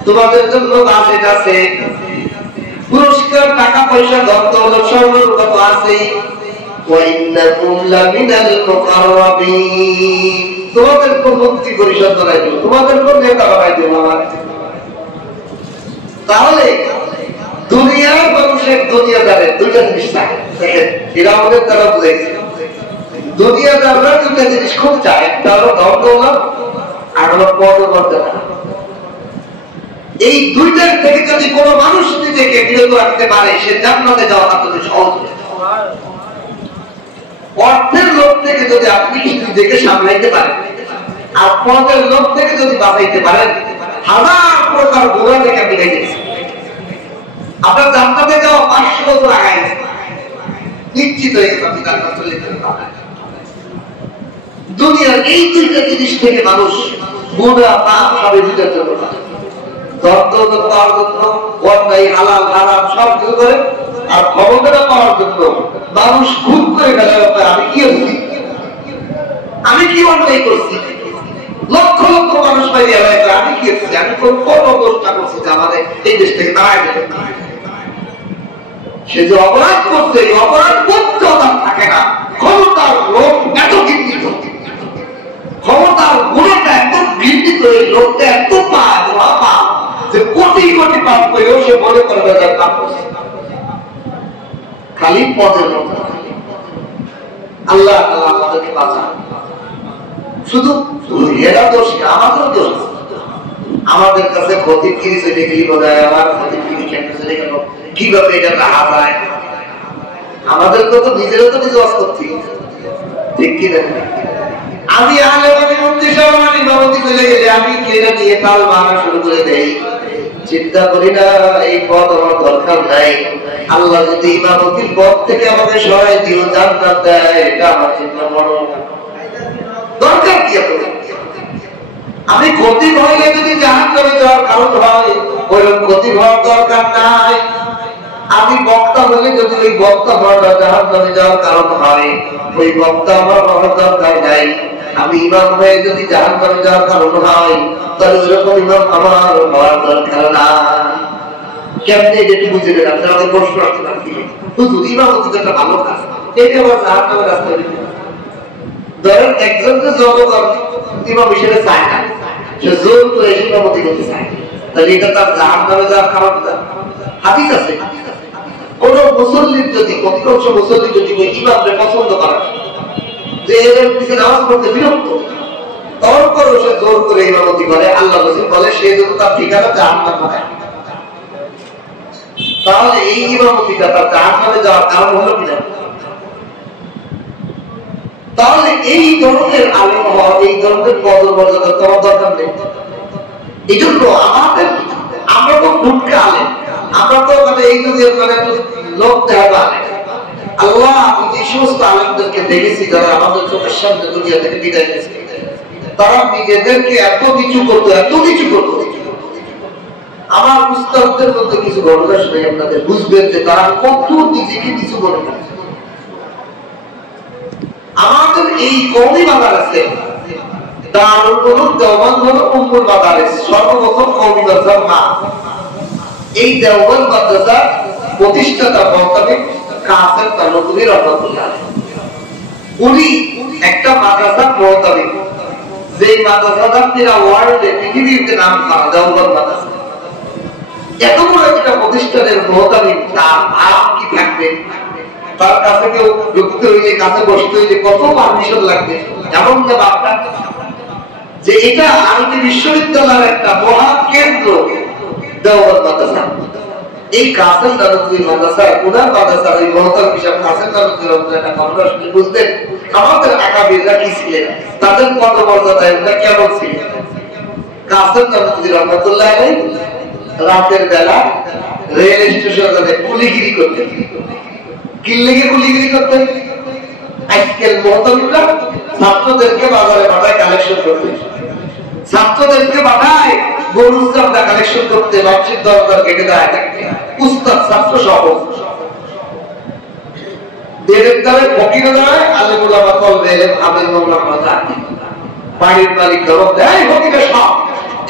তোমাদের জন্য বাজেট আছে, পুরস্কার টাকা পয়সা ধন দৌলত সর্বরূপত আছে। ওয়া ইন্নাকুম লামিনাল মুকাররাবিন, তোমাদের কোন মন্ত্রী পরিষদ বানাই দেব, তোমাদের কোন নেতা বানাই দেব আমার। তাহলে দুনিয়ার মানুষের দুনিয়াদারের দুইটা জিনিস থাকে, দেখেন ফিরাউনের দ্বারা বুঝাইছে দুনিয়াদাররা দুইটা জিনিস খুব চায়, একটা হলো ধন দৌলত আর হলো পদ মর্যাদা। এই দুইটার থেকে যদি কোনো মানুষ নিজেকে বিরত রাখতে পারে সে জান্নাতে যাওয়া আপনাদের সহজ। অর্থের লোভ থেকে যদি আপনি নিজেকে সামলাইতে পারেন আর পদের লোভ থেকে যদি বাঁচাইতে পারেন, হাজার প্রকার গুনাহ থেকে আপনি বেঁচে গেছেন। আপনার জান্নাতে যাওয়া 500 বছর আগায় নিশ্চিত হয়ে গেছে, আপনি জান্নাতে চলে যেতে পারবেন। দুনিয়ার এই দুইটা জিনিস থেকে মানুষ গুনাহ পাপ সবই দিতে পারে, আর ক্ষমতা পাওয়ার জন্য মানুষ খুব করে ফেলার ব্যাপারে আমি কি করছি, আমি কি অন্যায় করছি, লক্ষ লক্ষ মানুষ বাইরে আমি কি করছি, আমি কোন অবস্থা করছি যে আমাদের এই দেশ থেকে দাঁড়ায় যাবে। সে যে অপরাধ করছে এই অপরাধ করতে থাকে না, ক্ষমতার লোক এত ঘৃণিত, ক্ষমতার গুণটা এত ঘৃণিত, এই লোকটা এত পায় যে কোটি কোটি পাপ করেও সে মনে করবে যে পাপ করছে খালি পদের লোক। আল্লাহ আমাদেরকে বাঁচান। শুধু এরা দোষ না, আমাদের দোষ। আমাদের কাছে ক্ষতিগিরি চলে গেলি বোধ হয়, আমার ক্ষতিগিরি কেন চলে গেল, কিভাবে এটা রাখা যায়, আমাদেরকে তো নিজেরও তো নিজে ওয়াজ করতে, ঠিক কিনা? আমি আলেমানি মন্ত্রী সভানি বাবতি চলে গেলে আমি এটা নিয়ে তাল মারা শুরু করে দেই, চিন্তা করি না এই পদ আমার দরকার নাই। আল্লাহ যদি ইমামতির পদ থেকে আমাকে সরাই দিও, জান্নাত দেয়, এটা আমার চিন্তা বড় দরকার কি? আমি ক্ষতি হইলে যদি জাহান্নামে যাওয়ার কারণ হয়, ওই ক্ষতি হওয়ার দরকার নাই। আমি বক্তা হলে যদি ওই বক্তা হওয়াটা জাহান্নামে যাওয়ার কারণ হয়, ওই বক্তা আমার হওয়ার দরকার নাই। আমি ইমাম হয়ে যদি জাহান্নামে যাওয়ার কারণ হয়, তাহলে ওইরকম ইমাম আমার হওয়ার দরকার না। কেমনে যেটি বুঝে গেলাম, আপনাদের প্রশ্ন আসতে পারছি শুধু ইমামতি একটা ভালো কাজ, এটা আবার জাহান্নামের রাস্তা। ধরেন একজনকে জনগণ ইমাম হিসেবে চায় না, সে জোর করে ইমামতি করতে চায়, তাহলে এটা তার জাহান্নামে যাওয়ার কারণ। হাদিস আছে কোন মুসল্লির যদি অধিকাংশ মুসল্লি যদি ইমামকে পছন্দ করে যে এর পিছনে নামাজ পড়তে বিরক্ত, তারপরও সে জোর করে ইমামতি করে, আল্লাহ রাসূল বলে সে যদি তার ঠিকানা জাহান্নাম হয়, তাহলে এই ইমামতিটা তার জাহান্নামে যাওয়ার কারণ হলো কিনা? তাহলে এই ধরনের আলেম হওয়া, এই ধরনের কদর মর্যাদা তোমার দরকার নেই। এই জন্য আমাদের, আমরা তো ঢুকতে আলেম, আমরা তো মানে এই যুগের মানে লোক দেখা আলেম। আল্লাহ যে সমস্ত আলেমদেরকে দেখেছি যারা আমাদের চোখের সামনে দুনিয়া থেকে বিদায় নিয়েছে, তারা নিজেদেরকে এত নিচু করতো, এত নিচু করতো, আমার উস্তাদদের মধ্যে কিছু ঘটনা শুনে আপনাদের বুঝবেন যে তারা কত নিজেকে কিছু বলে না। আমাদের এই কওমি বাজার আছে, দারুল উলুম দেওবন্দ হলো উম্মুল মাদারিস, সর্বপ্রথম কওমি মাদ্রাসার মা। এই দেওবন্দ মাদ্রাসা প্রতিষ্ঠাতা মুহতামিম কাসেম তানুতুরি রাহমাতুল্লাহ। উনি একটা মাদ্রাসার মুহতামিম, যে মাদ্রাসাটা পুরো ওয়ার্ল্ডে পৃথিবীতে নাম করা দেওবন্দ মাদ্রাসা। এত বড় একটা প্রতিষ্ঠানের মুহতামিম, তার নাম কি থাকবে? তার কাছে কেউ ঢুকতে হইলে, কাছে বসতে হইলে কত পারমিশন লাগবে। এমন যে বাপটা যে এটা আরবি বিশ্ববিদ্যালয়ের একটা মহা কেন্দ্র দেওবন্দ মাদ্রাসা। এই কাসেম তানুতুরি মাদ্রাসা, উনার মাদ্রাসার এই মুহতামিম হিসাব কাসেম তানুতুরি মাদ্রাসা একটা ঘটনা শুনে বুঝতেন আমাদের আকাবিররা কি ছিলেন, তাদের পদমর্যাদায় ওরা কেমন ছিলেন। কাসেম তানুতুরি রাহমাতুল্লাহ আলাইহি রাতের বেলা রেল স্টেশনে কুলিগিরি করতেন। কিল্লিগে কুলিগিরি করতেন? আজকের মুহতামিমরা ছাত্রদেরকে বাজারে পাঠায় কালেকশন করতে, ছাত্রদেরকে পাঠায় গরুর চামড়া কালেকশন করতে, মসজিদ দরবার কেটে দেয় থাকতে, উস্তাদ ছাত্র সহ দেড়ের দ্বারে ফকিরে দাঁড়ায়, আলেমুল আমা কলবে এলেম আবেল মামলা মাথা বাড়ির মালিক ধরক দেয় ফকিরে সব।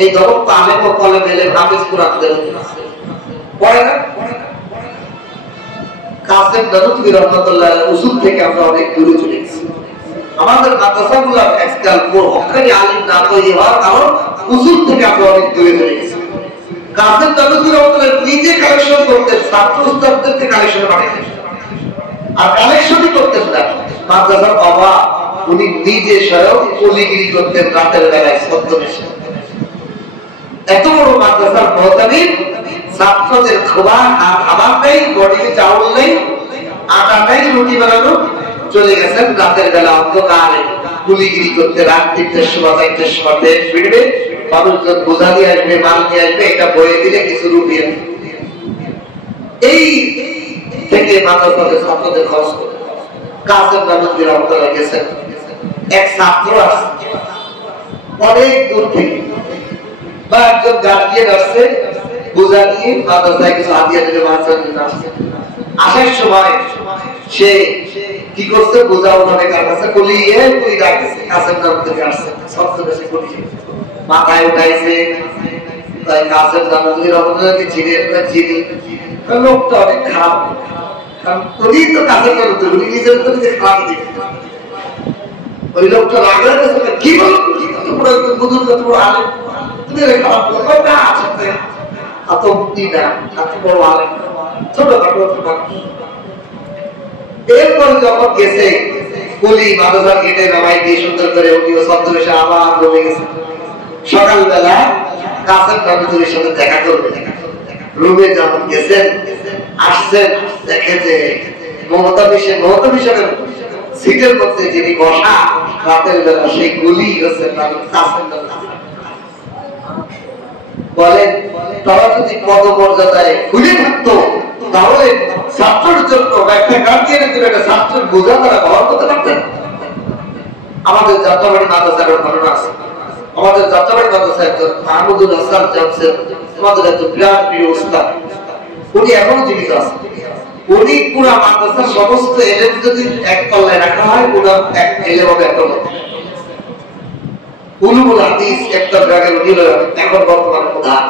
এই ধরক তো আলেম ও কলবে এলেম হাফেজ কুরআনদের পড়ে না। কাসেম তানুতুরি রাহমাতুল্লাহ উসুল থেকে আমরা অনেক দূরে চলে গেছি। আমাদের মাদ্রাসাগুলো আজকাল হক্কানি আলিম না তৈরি হওয়ার কারণ উসুল থেকে আমরা অনেক দূরে চলে গেছি। কাসেম তানুতুরি রাহমাতুল্লাহ নিজে কালেকশন করতেন, ছাত্র উস্তাদদেরকে কালেকশন পাঠাতেন, আর কালেকশনই করতেন না মাদ্রাসার বাবা। উনি নিজে স্বয়ং কুলিগিরি করতেন রাতের বেলায় ছদ্মবেশে। এত বড় মাদ্রাসার মুহতামিম, ছাত্রদের খাবার নেই, বডিতে চাউল নেই, আটা নেই, রুটি বানানো, চলে গেছেন রাতের বেলা অন্ধকারে কুলিগিরি করতে। রাত ৩টার সময় ৪টার সময় ট্রেন ফিরবে, মানুষজন বোঝা দিয়ে আসবে, মাল নিয়ে আসবে, এটা বয়ে দিলে কিছু রুটি এই থেকে মাদ্রাসাতে ছাত্রদের খরচ করে। কাসেম তানুতুরি রাহমাতুল্লাহ গেছেন, এক ছাত্র আসছে অনেক দূর থেকে, বা একজন গার্জিয়ান আসছে বোঝা নিয়ে মাদ্রাসায় কিছু হাদিয়া দেবে, মাদ্রাসার জন্য আসছে। আসার সময় সে কি করছে, বোঝা উঠানে কার কাছে কলিয়ে তুই ডাকতেছে। কাসেম তানুতুরি আসছে, ছদ্মবেশে কলিয়ে মাথায় উঠাইছে। তাই কাসেম তানুতুরি রাহমাতুল্লাহকে চিনি লোকটা অনেক খারাপ, কারণ উনি তো কাসেম তানুতুরি, উনি নিজের তো নিজে খারাপ দিকে। ওই লোকটা রাগলে কি বলো, তোমরা বুঝুন না, তোমরা আলেম, তুমি খারাপ করো না, আছে এত বুদ্ধি না, এত বড় আলেম, ছোটখাটো মানুষ। এরপরে যখন গেছে কলি মাদ্রাসার গেটে নামাই দিয়ে সুন্দর করে উনিও ছদ্মবেশে আবার রয়ে গেছে। সকালবেলা কাসেম তানুতুরির সাথে দেখা করবে, রুমে যখন গেছেন আসছেন, দেখে যে মুহতামিমের সিটের মধ্যে যিনি বসা রাতের বেলা, সেই গুলি হচ্ছে কাসেম তানুতুরি। বলেন তারা যদি পদমর্যাদায় খুলে থাকতো তাহলে ছাত্রের জন্য একটা গার্জিয়ানের জন্য একটা ছাত্রের বোঝা তারা বহন করতে পারতেন। আমাদের যাত্রাবাড়ি মাদ্রাসার ঘটনা আছে। আমাদের যাত্রাবাড়ি মাদ্রাসায় একজন মাহমুদুল হাসান জামশেদ, আমাদের একজন বিরাট প্রিয় উস্তাদ, উনি এখনো জীবিত আছেন। উনি পুরা মাদ্রাসার সমস্ত এলেম যদি এক তলায় রাখা হয়, পুরা এক এলেম হবে একটা উলুমুল হাদিস একটা বিভাগের উনি এখন বর্তমান প্রধান।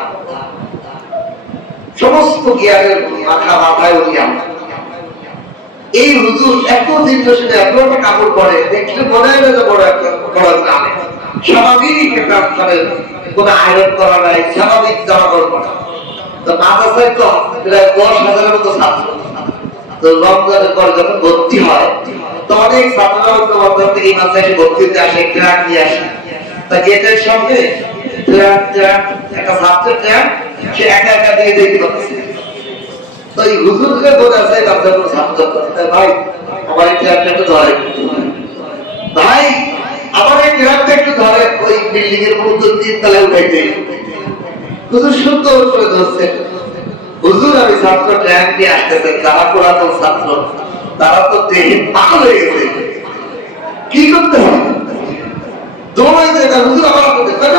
সমস্ত জ্ঞানের মাথায় উনি আমরা। এই হুজুর এত দীর্ঘ শুনে এত একটা কাপড় পরে দেখলে মনে হয় না বড় একটা গ্রামে স্বাভাবিক একটা আপনাদের কোন আয়রন করা নাই, স্বাভাবিক জামা কাপড় পরা। তো মাদ্রাসায় তো প্রায় ১০,০০০-এর মতো ছাত্র। তো রমজানের পরে যখন ভর্তি হয় তো অনেক ছাত্ররা এই মাদ্রাসায় এসে ভর্তি হতে আসে, ট্রাক নিয়ে আসে। তা গেটের সামনে একটা ছাত্রের ট্রাক সে একা একা দিয়ে দেখতে পাচ্ছে। তো এই হুজুরকে বোঝা যায় ছাত্র, ভাই আমার এই ট্রাকটা একটু ধরে, ভাই আমার এই ট্রাকটা একটু ধরে, ওই বিল্ডিং এর মধ্যে ৩ তলায় উঠাইতে। হুজুর সুন্দর করে ধরছে। হুজুর আমি ছাত্র ট্রাক নিয়ে আসতেছে, যারা পুরাতন ছাত্র তারা তো দেখে পাগল হয়ে গেছে, কি করতে হবে দৌড়াইতে। হুজুর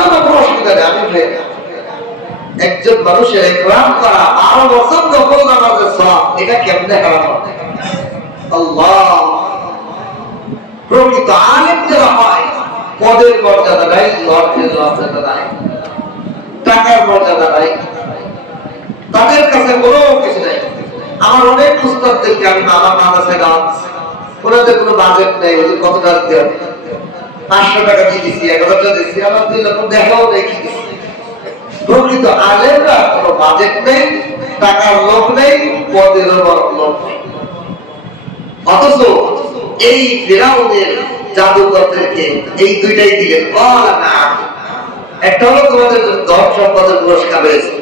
আমার কোনো অসুবিধা নেই, আমি একজন মানুষের ইকরাম করা 12 বছর নফল নামাজের সওয়াব, এটা কেমনে হারাম হবে? আল্লাহ। প্রকৃত আলেম যারা হয়, পদের মর্যাদা নাই, অর্থের মর্যাদা নাই, টাকার মর্যাদা নাই, তাদের কাছে কোনো কিছু নাই। আমার অনেক উস্তাদদেরকে আমি আমার মাদ্রাসায় গান, ওনাদের কোনো বাজেট নেই, ওদের কত টাকা দিতে হবে, 500 টাকা দিয়ে দিচ্ছি, 1000 টাকা দিচ্ছি, আমার 2 লক্ষ দেখাও দেখি। প্রকৃত আলেমরা কোনো বাজেট নেই, টাকার লোভ নেই, পদের লোভ নেই। অথচ এই ফিরাউনের জাদুকরদেরকে এই দুইটাই দিলেন। একটা হলো তোমাদের ধন সম্পদের পুরস্কার রয়েছে,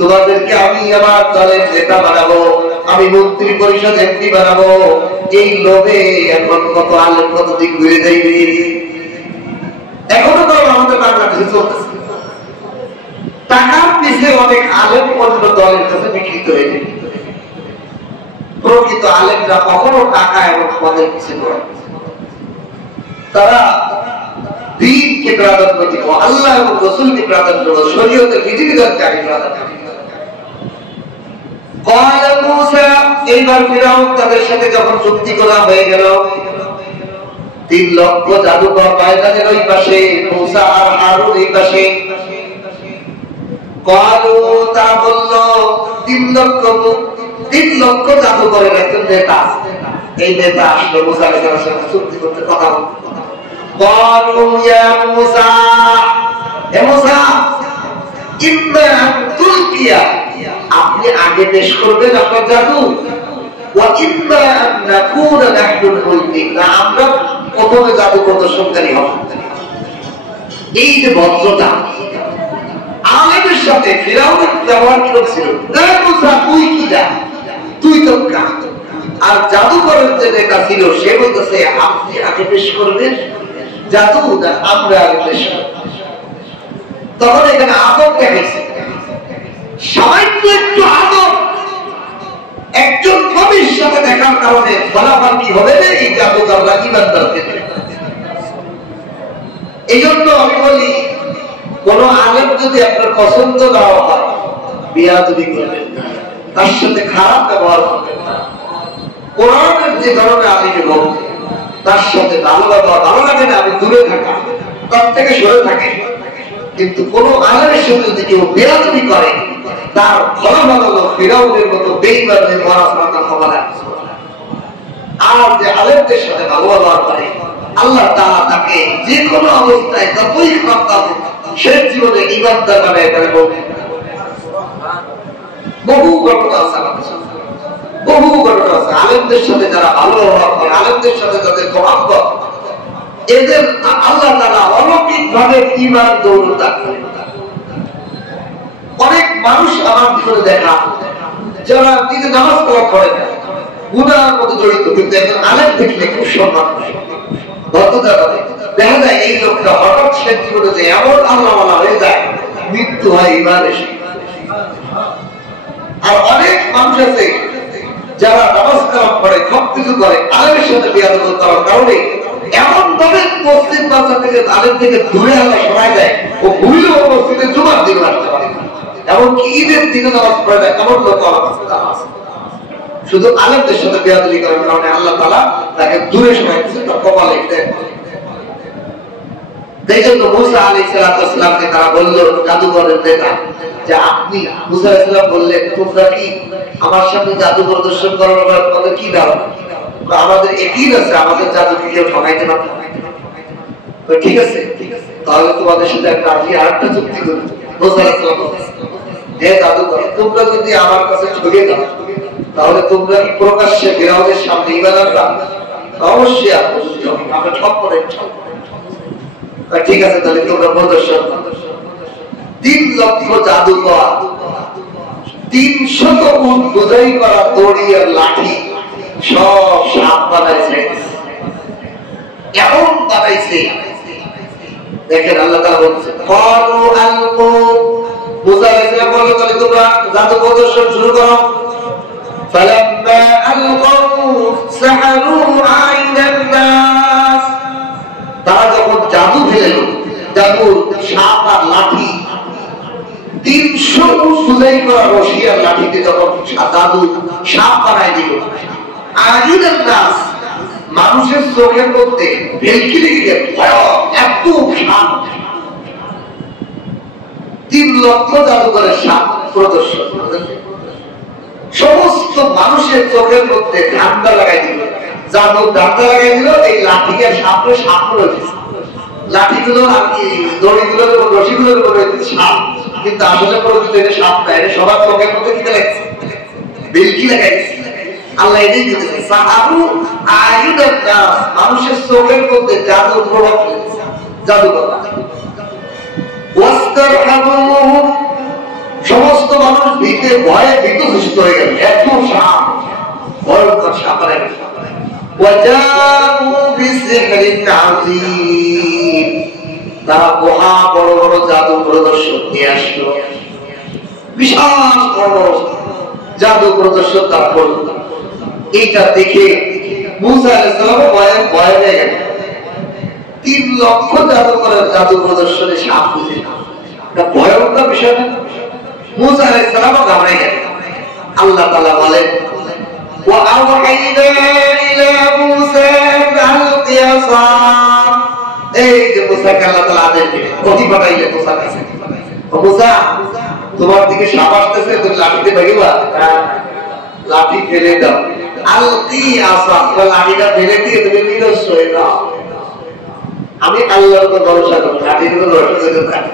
তোমাদেরকে আমি আমার দলের নেতা বানাবো, আমি মন্ত্রী পরিষদ এমপি বানাবো। এই লোভে এখন কত আলেম কত দিক ঘুরে যাইবে। এখনো তো আমাদের বাংলাদেশে চলতেছে, টাকার পিছে অনেক আলেম অন্য দলের কাছে বিকৃত হয়ে যায়। প্রকৃত আলেমরা কখনো টাকা এবং পদের পিছে করে, তারা দ্বীনকে প্রাধান্য দিব, আল্লাহ এবং রাসূলকে প্রাধান্য দেব, শরীয়তের বিধিবিধানকে আগে প্রাধান্য দিব। এইবার ফিরাউন তাদের সাথে যখন চুক্তি করা হয়ে গেল, 3 লক্ষ জাদুকর ময়দানের ওই পাশে, মূসা আর হারুন এই পাশে। তারা বলল 3 লক্ষ জাদুকরের একজন নেতা, এই নেতা আসলো মূসা আলাইহিস সালামের সাথে চুক্তি করতে, কথা বলতে। আপনি আগে পেশ করবেন আপনার জাদু, আমরা প্রথমে জাদু প্রদর্শনকারী হব। এই যে ভদ্রতা আলেমের সাথে ফিরাউনের ব্যবহার কি ছিল, তুই কি যা, তুই তো কা। আর জাদুকরের যে নেতা ছিল সে বলতেছে আপনি আগে পেশ করবেন জাদু, আমরা আগে পেশ করব। তখন এখানে আদব দেখেছে, সামান্য একটু আদব একজন নবীর সাথে দেখার কারণে ফলাফল কি হবে না, এই জাদুকররা ইমানদার পেতে। এই জন্য আমি বলি, কোন আলেম যদি আপনার পছন্দ না হয়, বিয়াদবি করবেন না, তার সাথে খারাপ ব্যবহার করবেন না। কোরআনের যে ধরনের আলেম হোক, তার সাথে ভালো ব্যবহার, ভালো লাগে না আমি দূরে থাকা, তার থেকে সরে থাকে। কিন্তু কোন আলেমের সাথে যদি কেউ বিয়াদবি করে, তার ফলাফল হলো ফিরাউনের মতো বেঈমান হয়ে মরা ছাড়া হবে না। আর যে আলেমদের সাথে ভালো ব্যবহার করে, আল্লাহ তাআলা তাকে যে কোনো অবস্থায় যতই খারাপ কাজ সে জীবনে ইমানদার বানায় ফেলে। বহু ঘটনা আছে, বহু ঘটনা আছে। আলেমদের সাথে যারা ভালো ব্যবহার করে, আলেমদের সাথে যাদের মহব্বত, এদের আল্লাহ তাআলা অলৌকিক ভাবে ঈমান দৌলত করে। অনেক মানুষ আমার জীবনে দেখা যারা নিজে নামাজ পড়া করে না, গুনাহের মধ্যে জড়িত, কিন্তু একজন আলেম দেখলে খুব সম্মান করে, ভদ্রতা করে। দেখা যায় এই লোকটা হঠাৎ সে জীবনে যে এমন আল্লাহওয়ালা হয়ে যায়, মৃত্যু হয় ঈমান এসে। আর অনেক মানুষ আছে যারা নামাজ কালাম করে, সব কিছু করে, আলেমের সাথে বিয়াদবি করার কারণে এমন ভাবে মসজিদ বাচ্চা থেকে আলেম থেকে দূরে আল্লাহ সরাই যায়, ও ভুলেও মসজিদে জুমার দিন আসতে পারে, এমনকি ঈদের দিনে নামাজ পড়ে যায়, এমন লোক আমার কাছে আছে। শুধু আলেমদের সাথে বিয়াদবি করার কারণে আল্লাহ তাআলা তাকে দূরে সরাইছে, তার কপালে দেন। এই জন্য মূসা আলাইহিস সালামকে তারা বলল, জাদুকরের নেতা, যে আপনি, মূসা আলাইহিস সালাম বললেন, তোমরা কি আমার সামনে জাদু প্রদর্শন করার পরে কি দাও? আমাদের ইয়াকিন আছে, আমাদের জাদুকে কেউ ঠকাইতে পারবে না। তো ঠিক আছে, তাহলে তোমাদের সাথে একটা আমি আরেকটা চুক্তি করি। মূসা আলাইহিস সালাম যে জাদুকর, তোমরা যদি আমার কাছে ঠকে দাও, তাহলে তোমরা কি প্রকাশ্যে ফিরাউনের সামনে ঈমান আনবা? অবশ্যই আমরা ঠক করে ঠিক আছে, তাহলে তোমরা প্রদর্শন। 3 লক্ষ জাদুকর, 300 উট বোঝাই করা দড়ি আর লাঠি সব সাপ বানাইছে, এমন বানাইছে। দেখেন আল্লাহ তাআলা বলছে, ক্বালু আলকু, মূসা আলাইহিস সালাম বলল, তাহলে তোমরা জাদু প্রদর্শন শুরু করো। ফালাম্মা আলকাউ সাহারু আইনান নাস, তারা যখন জাদু ফেলল, জাদু জাদুর সাপ আর লাঠি 300 সুজাই করা রশি আর লাঠিতে যখন জাদু সাপ বানায় দিল, আয়ুদের নাস মানুষের চোখের মধ্যে ভেলকি লেগে গেল, এত সাপ। 3 লক্ষ জাদুঘরের সাপ প্রদর্শন, সমস্ত মানুষের চোখের মধ্যে ধান্দা লাগাই দিল, জাদু ধান্দা লাগাই দিল। এই লাঠিকে সাপে সাপ রয়েছে, লাঠিগুলো আর কি দড়িগুলোর উপর রশিগুলোর উপর সাপ, কিন্তু আসলে প্রকৃত এটা সাপ না, এটা সবার চোখের মধ্যে কি লাগাইছে, বেলকি লাগাইছে। আল্লাহ এটাই দিতেছে সাহাবু আয়ুদান নাস, মানুষের চোখের মধ্যে জাদুর প্রভাব ফেলেছে, জাদু করা। ওয়াস্তারহাবুহুম, সমস্ত মানুষ ভীতে ভয়ে বিকশিত হয়ে গেল, এত সাপ, ভয়ঙ্কর সাপের। ওয়াজাউ বিসিহরিন আযীম, তারা মহা বড় বড় জাদু প্রদর্শন নিয়ে আসলো, বিশাল বড় জাদু প্রদর্শন তারা করল। এইটা দেখে মুসা আলাইহিস সালাম ভয় পেয়ে গেলেন। 3 লক্ষ জাদুকরের জাদু প্রদর্শনে সাপ বুঝে না, এটা ভয়ঙ্কর বিষয় না? মুসা আলাইহিস সালাম ঘাবড়ে গেলেন। আল্লাহ তাআলা বলেন وأوحينا إلى موسى أن ألق عصاك, এই যে মুসাকে আল্লাহ তাআলা আদেশ দিলেন, ওহি পাঠাইলেন মুসার কাছে, ও মুসা তোমার দিকে সাপ আসতেছে, তুমি লাঠিতে ভাগিবা, লাঠি ফেলে দাও, আলকি আসাক, লাঠিটা ফেলে দিয়ে তুমি নিরস্ত হয়ে যাও। আমি আল্লাহর উপর ভরসা করি, লাঠিগুলো নষ্ট করতে পারি,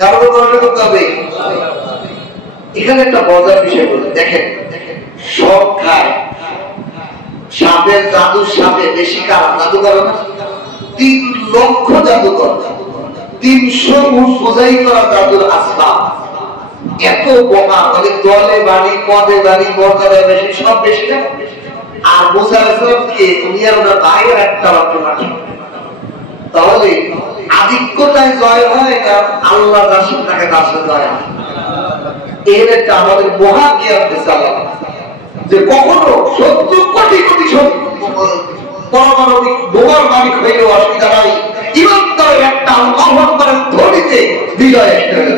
কারণ ভরসা করতে হবে। এখানে একটা মজার বিষয় বলি, দেখেন সব খায়, সাপের জাদুর সাপে বেশি কারা জাদু করে না? 3 লক্ষ জাদুকর, 300 সোজাই করা জাদুর আসবাব, এত বোমা, মানে দলে বাড়ি, পদে বাড়ি, মর্যাদায় বেশি, সব বেশি না? আর মুসা আলাইহিস সালামকে দুনিয়ার ওনার বাইরের একটা মাত্র মাটি। তাহলে আধিক্যতায় জয় হয় না আল্লাহ দাসের তাকে দাসে জয় হয়? এর একটা আমাদের মহা জ্ঞান দিয়েছে আল্লাহ, যে কখনো 70 কোটি কোটি পারমাণবিক বোমার মালিক হইলেও অসুবিধা নাই, ইমানদারের একটা আল্লাহু আকবারের ধ্বনিতে বিজয় এসে গেল।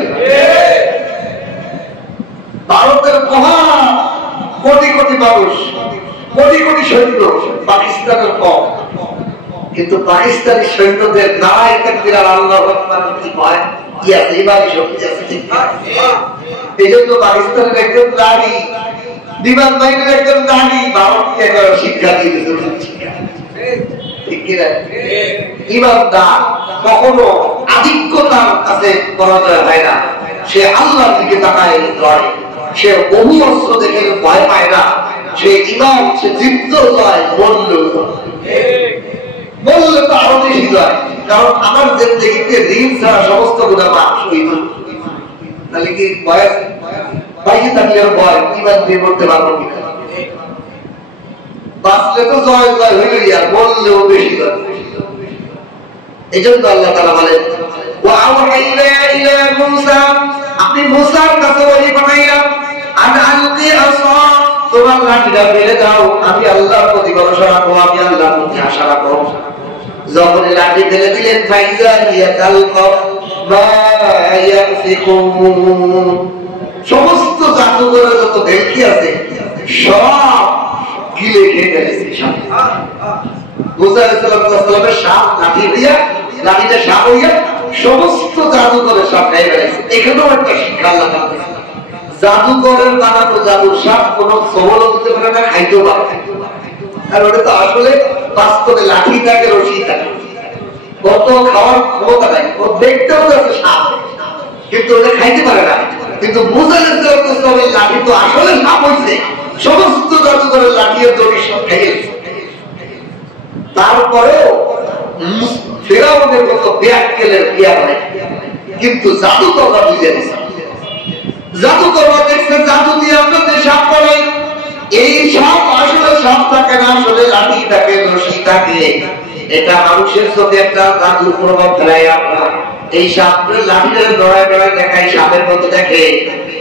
ভারতের মহা কোটি কোটি মানুষ, কোটি কোটি সৈন্য, পাকিস্তানের কম, কিন্তু পাকিস্তানি সৈন্যদের নারায় তাকবীর আল্লাহু আকবার কি হয়, কি আছে, ইমানি শক্তি আছে, ঠিক না? এই জন্য পাকিস্তানের একজন নারী, বিমান বাহিনীর একজন নারী ভারতকে একবার শিক্ষা দিয়ে দিয়েছে, ঠিক কিনা? ইমানদার কখনো আধিক্যতার কাছে পরাজয় হয় না, সে আল্লাহর দিকে তাকায় লড়ে, সে বহু অস্ত্র দেখে ভয় পায় না, সে ইমান, সে জিদ্দ জয়, বললে তো আরো বেশি জয়। কারণ আমার জিন্দেগিতে ঋণ ছাড়া সমস্ত গুনাহ মাফ হইল, তাহলে কি ভয় আছে? বাইরে থাকলে ভয়, ইমান দিয়ে করতে পারবো কিনা? বাঁচলে তো জয় জয় হইল, আর বললেও বেশি জয়। এই জন্য আল্লাহ তাআলা বলেন ওয়াওহাইনা ইলা মূসা, আপনি মূসার কাছে ওহী পাঠাইলাম, আন আলকি আসা, তোমার লাঠিটা ফেলে দাও, আমি আল্লাহর প্রতি ভরসা রাখো, আমি আল্লাহর প্রতি আশা রাখো। যখন লাঠি ফেলে দিলেন, ফাইজা হিয়া তালকা মা ইয়াফিকুন, সমস্ত জাদুঘরের যত ভেলকি আছে সব গিলে খেয়ে গেছে। মুসা আলাইহিস সালামের সাপ লাঠি হইয়া, লাঠিটা সাপ হইয়া সমস্ত জাদুঘরের সাপ খেয়ে গেছে। এখানেও একটা শিক্ষা আল্লাহ তাআলা, জাদুঘরের বানানো জাদুর সাপ কোন সবল হতে পারে না, খাইতেও পারে না, আর ওটা তো আসলে বাস্তবে লাঠি থাকে, রশি থাকে, কত খাওয়ার ক্ষমতা নাই, ও দেখতেও যাচ্ছে সাপ, কিন্তু ওটা খাইতে পারে না। কিন্তু মুসা আলাইহিস সালামের লাঠি তো আসলে সাপ হইছে, সমস্ত জাদুঘরের লাঠি আর দড়ি সব খেয়ে গেছে। তারপরেও ফেরাউনের মতো বেয়াক্কেলের বিয়া হয়, কিন্তু জাদুকররা বুঝে গেছে, জাদুকররা দেখছে জাদু দিয়ে আমরা যে সাপ বানাই, এই সাপ আসলে সাপ থাকে না, আসলে লাঠি থাকে, রশি থাকে, এটা মানুষের চোখে একটা জাদুর প্রভাব ফেলায়। আপনার এই সাপের লাঠিটা নড়ায় নড়ায় দেখায়, সাপের মতো দেখে,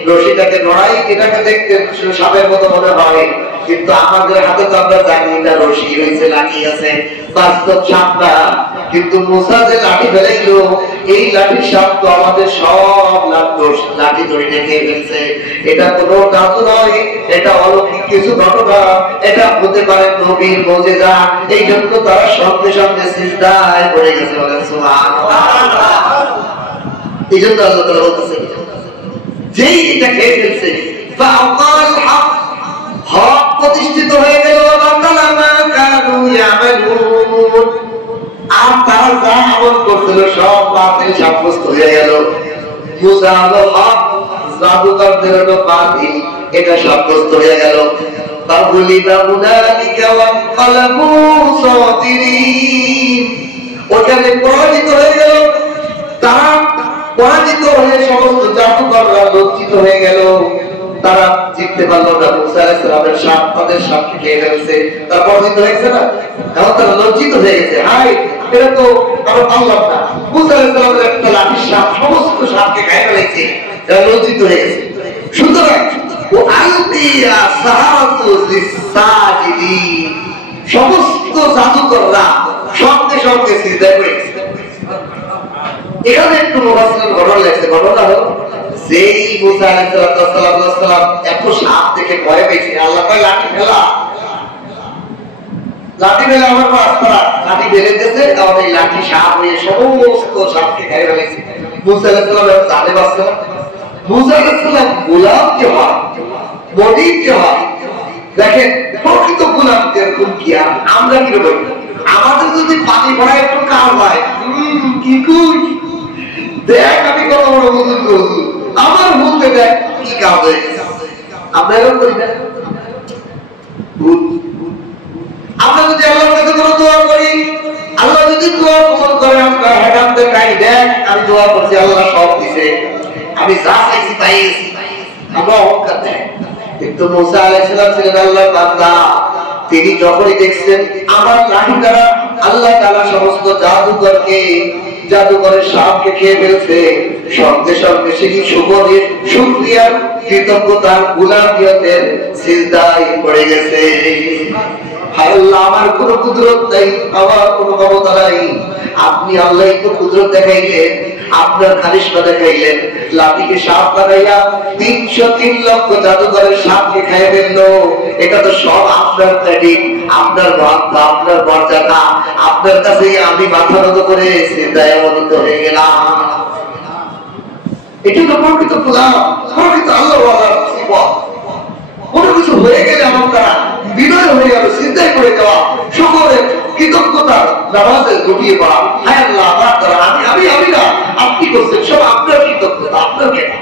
রশিটাকে নড়াই, এটাকে দেখতে সাপের মতো মনে হয়, কিন্তু আমাদের হাতে তো আমরা জানি না রশি হয়েছে, লাঠি আছে। বাস্তব সাপ না, কিন্তু মুসা যে লাঠি ফেলাইলো এই লাঠির সাপ তো আমাদের সব লাঠি ধরে খেয়ে ফেলছে। এটা কোনো জাদু নয়, এটা অলৌকিক কিছু ঘটনা, এটা হতে পারে নবীর মুজিজা। এই জন্য তারা সঙ্গে সঙ্গে সিজদায় পড়ে গেছে, বলেন সুবহানাল্লাহ। এই জন্য আল্লাহ তাআলা বলতেছেন যেই এটা খেয়ে ফেলছে ফাআল হক, হক প্রতিষ্ঠিত হয়ে গেল, আর তারা যা আমল করছিল সব বাতিল সাব্যস্ত হয়ে গেল। মুসা হলো হক, জাদুকরদের হলো বাতিল, এটা সাব্যস্ত হয়ে গেল। ওখানে পরাজিত হয়ে গেল, তারা পরাজিত হয়ে সমস্ত জাদুকররা লজ্জিত হয়ে গেল, তারা জিততে পারলো না। মুসা আলাইহিস সালামের সাপ তাদের সাপকে খেয়ে ফেলছে, তারা পরাজিত হয়েছে না, এখন তারা লজ্জিত হয়ে গেছে। হাই, এটা তো আমার আল্লাহ না, মুসা আলাইহিস সালামের একটা লাঠির সাপ সমস্ত সাপকে খেয়ে ফেলেছে, তারা লজ্জিত হয়ে গেছে। সুতরাং ও আলবিয়া সাহারাতু লিসাজিদিন, সমস্ত জাদুকররা সঙ্গে সঙ্গে সিজদায় পড়ে গেছে। এখানে একটু মুফাসসিরিন ঘটনা লেখছে, ঘটনা হলো যেই মুসা আলাইহিস সালাম এত সাপ দেখে ভয় পেয়েছে, আল্লাহ কয় লাঠি ফেলা, লাঠি ফেলে আমার রাস্তা, লাঠি ফেলে দিয়েছে, তাহলে এই লাঠি সাপ হয়ে সমস্ত সাপকে খেয়ে ফেলেছে। মুসা আলাইহিস সালাম জালেম আসছে, মুসা আলাইহিস সালাম গোলাম কে হয়, মনিব কে হয়। দেখেন প্রকৃত গোলাম যেরকম কি, আমরা কি বলি, আমাদের যদি পানি ভরা একটু কার হয়, কি কই দেখ আমি কত বড় হুজুর হুজুর, আমার বলতে দেখ কি কাজ হয়েছে। আমরা এরকম করি না? আমরা যদি আল্লাহর কাছে কোনো দোয়া করি, আল্লাহ যদি দোয়া কবুল করে, আমরা হেদায়েত দেখাই, দেখ আমি দোয়া করছি আল্লাহ সব দিছে, আমি যা চাইছি তাই আমরা অহংকার দেয়। কিন্তু মুসা আলাইহিস সালাম ছিলেন আল্লাহর বান্দা, তিনি যখনই দেখছেন আমার লাঠি দ্বারা আল্লাহ তাআলা সমস্ত জাদুকরের সাপকে খেয়ে ফেলছে, সঙ্গে সঙ্গে তিনি শুকরিয়ার কৃতজ্ঞতার গুলামিয়তের সিজদায় পড়ে গেছে। হায় আল্লাহ, আমার কোনো কুদরত নাই, আমার কোনো ক্ষমতা নাই, আপনি আল্লাহ একটু কুদরত দেখাইলেন, আপনার কারিশমা দেখাইলেন, লাঠিকে সাপ লাগাইয়া 303 লক্ষ জাদুকরের সাপকে খেয়ে ফেললো। এটা তো সব আপনার ক্রেডিট, আপনার ভাগ্য, আপনার মর্যাদা, আপনার কাছে আমি মাথা নত করে সিজদায় অবনত হয়ে গেলাম। এটা তো প্রকৃত গোলাম, প্রকৃত আল্লাহওয়ালার সিফাত। কোনো কিছু হয়ে গেলে আমরা বিনয় হয়ে গেল, সিজদায় পড়ে যাওয়া, সকলের কৃতজ্ঞতা নামাজে ঘটিয়ে পড়া, হায় আল্লাহ আমার দ্বারা আমি না, আপনি করছেন, সব আপনার কৃতজ্ঞতা, আপনার জ্ঞান।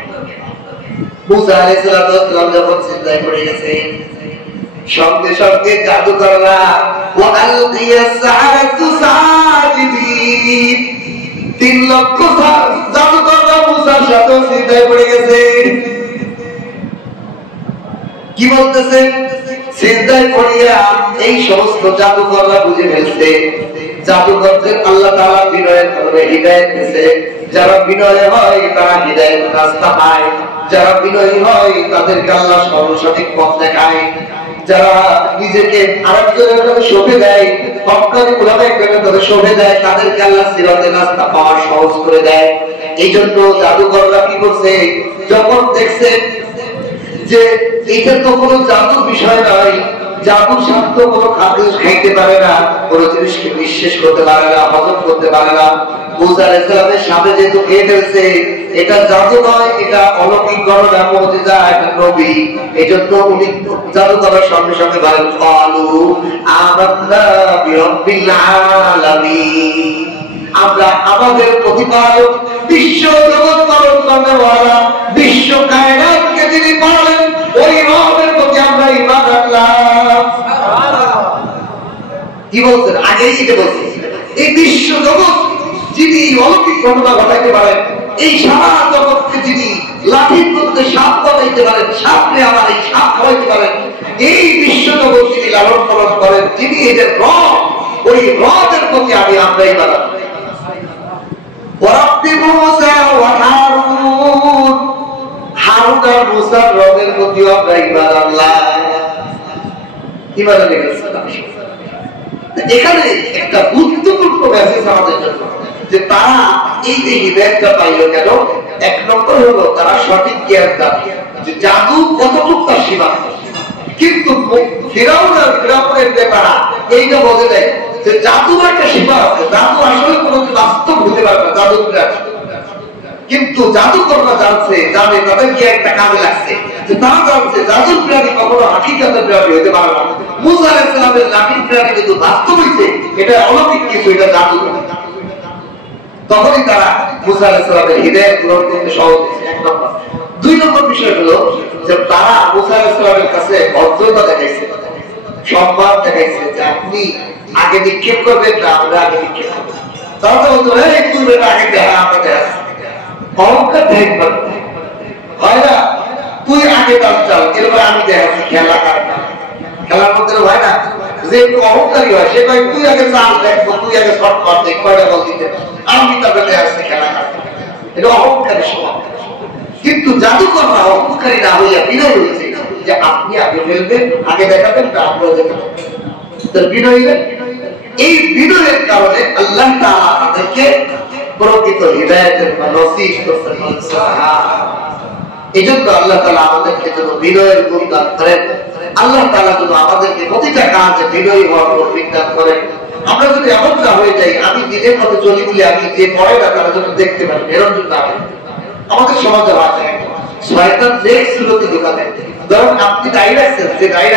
মুসা আলাইহিস সালাম যখন সিজদায় পড়ে গেছে, সঙ্গে সঙ্গে জাদুকররা ওয়া আলকিয়াস সাহারাতু সাজিদিন, 3 লক্ষ জাদুকররা মুসার সাথে সিজদায় পড়ে গেছে। কি বলতেছে? সিজদায় পড়িয়া এই সমস্ত জাদুকররা বুঝে ফেলছে, জাদুকরদের আল্লাহ তাআলা বিনয়ের কারণে হিদায়াত দিয়েছে। যারা বিনয় হয় তারা হিদায়াত রাস্তা পায়, যারা বিনয়ী হয় তাদেরকে আল্লাহ সর্বসঠিক পথ দেখায়। যারা নিজেকে আরেকজনের কাছে শোভে দেয়, হক্কানি উলামায়ে কেরামের কাছে শোভে দেয়, তাদেরকে আল্লাহ সিরাতের রাস্তা পাওয়া সহজ করে দেয়। এই জন্য জাদুকররা কি করছে, যখন দেখছে যে এটা তো কোনো জাদুর বিষয় নয়, জাদুর শান্ত কোনো খাদ্য খাইতে পারে না, কোনো জিনিসকে বিশ্বাস করতে পারে না, হজম করতে পারে না। মুসা আলাইহিস সালামের সামনে যেহেতু খেয়ে ফেলছে, এটা জাদু নয়, এটা অলৌকিক ঘটনা, মুজিজা, এটা নবী। এই জন্য উনি জাদু করার সঙ্গে সঙ্গে বলেন ক্বালু আমান্না বিরাব্বিল আলামিন, আমরা আমাদের প্রতিপালক, বিশ্ব জগৎ পালন করেওয়ালা, বিশ্ব কায়নাতকে যিনি পালন, ওই রবের প্রতি আমরা ঈমান রাখলাম। কি বলছেন? আগেই এটা বলছি, এই বিশ্ব জগৎ যিনি অলৌকিক ঘটনা ঘটাইতে পারেন, এই সারা জগৎকে যিনি লাঠির মধ্যে সাপ বানাইতে পারেন, সাপরে আমার এই সাপ খাওয়াইতে পারেন, এই বিশ্ব জগৎ যিনি লালন পালন করেন, যিনি এদের রব, ওই রবের প্রতি আমরা ঈমান রাখলাম। ওয়ারাব্বি মুসা ওয়া হারুন, হারুন আর মুসার রবের প্রতি আমরা ঈমান আনলাম। ঈমান এনেছি। এখানে একটা গুরুত্বপূর্ণ মেসেজ আমাদের জন্য, যে তারা এই যে হিদায়াতটা পাইল কেন? এক নম্বর হলো তারা সঠিক জ্ঞান দান, যে জাদু কতটুকু তার সীমা। কিন্তু ফিরাউনের ব্যাপারা এইটা বোঝে দেয় যে জাদুর একটা সীমা আছে, জাদু আসলে কোনো বাস্তব হতে পারে না, জাদু কিন্তু জাদুকররা জানছে, জানে তাদের কি একটা কাজে লাগছে, যে তারা জানছে জাদুর প্রাণী কখনো হাকিকাতের প্রাণী হতে পারে না। মুসা আলাইহিস সালামের লাঠির প্রাণী কিন্তু বাস্তব হইছে, এটা অলৌকিক কিছু, এটা জাদু। তখনই তারা মুসা আলাইহিস সালামের হিদায়াত গ্রহণ করতে সহজ হয়েছে, এক নম্বর। দুই নম্বর বিষয় হলো যে তারা মুসা আলাইহিস সালামের কাছে ভদ্রতা দেখাইছে, সম্মান দেখাইছে, যে আপনি আগে নিক্ষেপ করবেন না, আমরা আগে নিক্ষেপ করবো। তারা তো বলতো একটু আগে দেখা, আমরা দেখা অহংকার দেখবার হয় না, তুই আগে দাম চাল, এরপরে আমি দেখাচ্ছি খেলা। খেলার মধ্যে হয় না যে একটু অহংকারী হয়, সে ভাই তুই আগে চাল দেখবো, তুই আগে শর্ট কর দেখ, কয়টা বল দিতে, আমি তারপরে দেখাচ্ছি খেলা কাটবো। এটা অহংকারী স্বভাব। কিন্তু জাদুকররা অহংকারী না হইয়া বিনয় হয়েছে, যে আপনি আগে ফেলবেন, আগে দেখাবেন, আমরা দেখাবেন। বিনয়, এই বিনয়ের কারণে আল্লাহ তাআলা তাদেরকে প্রকৃত হিদায়াতের নসিব করতে পারছে। এজন্য আল্লাহ তাআলা আমাদেরকে যেন বিনয়ের গুণ দান করেন। আল্লাহ তাআলা যেন আমাদেরকে প্রতিটা কাজে বিনয়ী হওয়ার তৌফিক দান করেন। আমরা যদি এমনটা হয়ে যাই, আমি দিনের মতো চলি বলে আমি যে পড়ে না তারা যেন দেখতে পারি, এরকম যদি না হয়। আমাদের সমাজে আছে শয়তান নেক্সট সুরতে ঢোকাতে, ধরুন আপনি দাঁড়িয়ে রাখছেন, যে দাঁড়িয়ে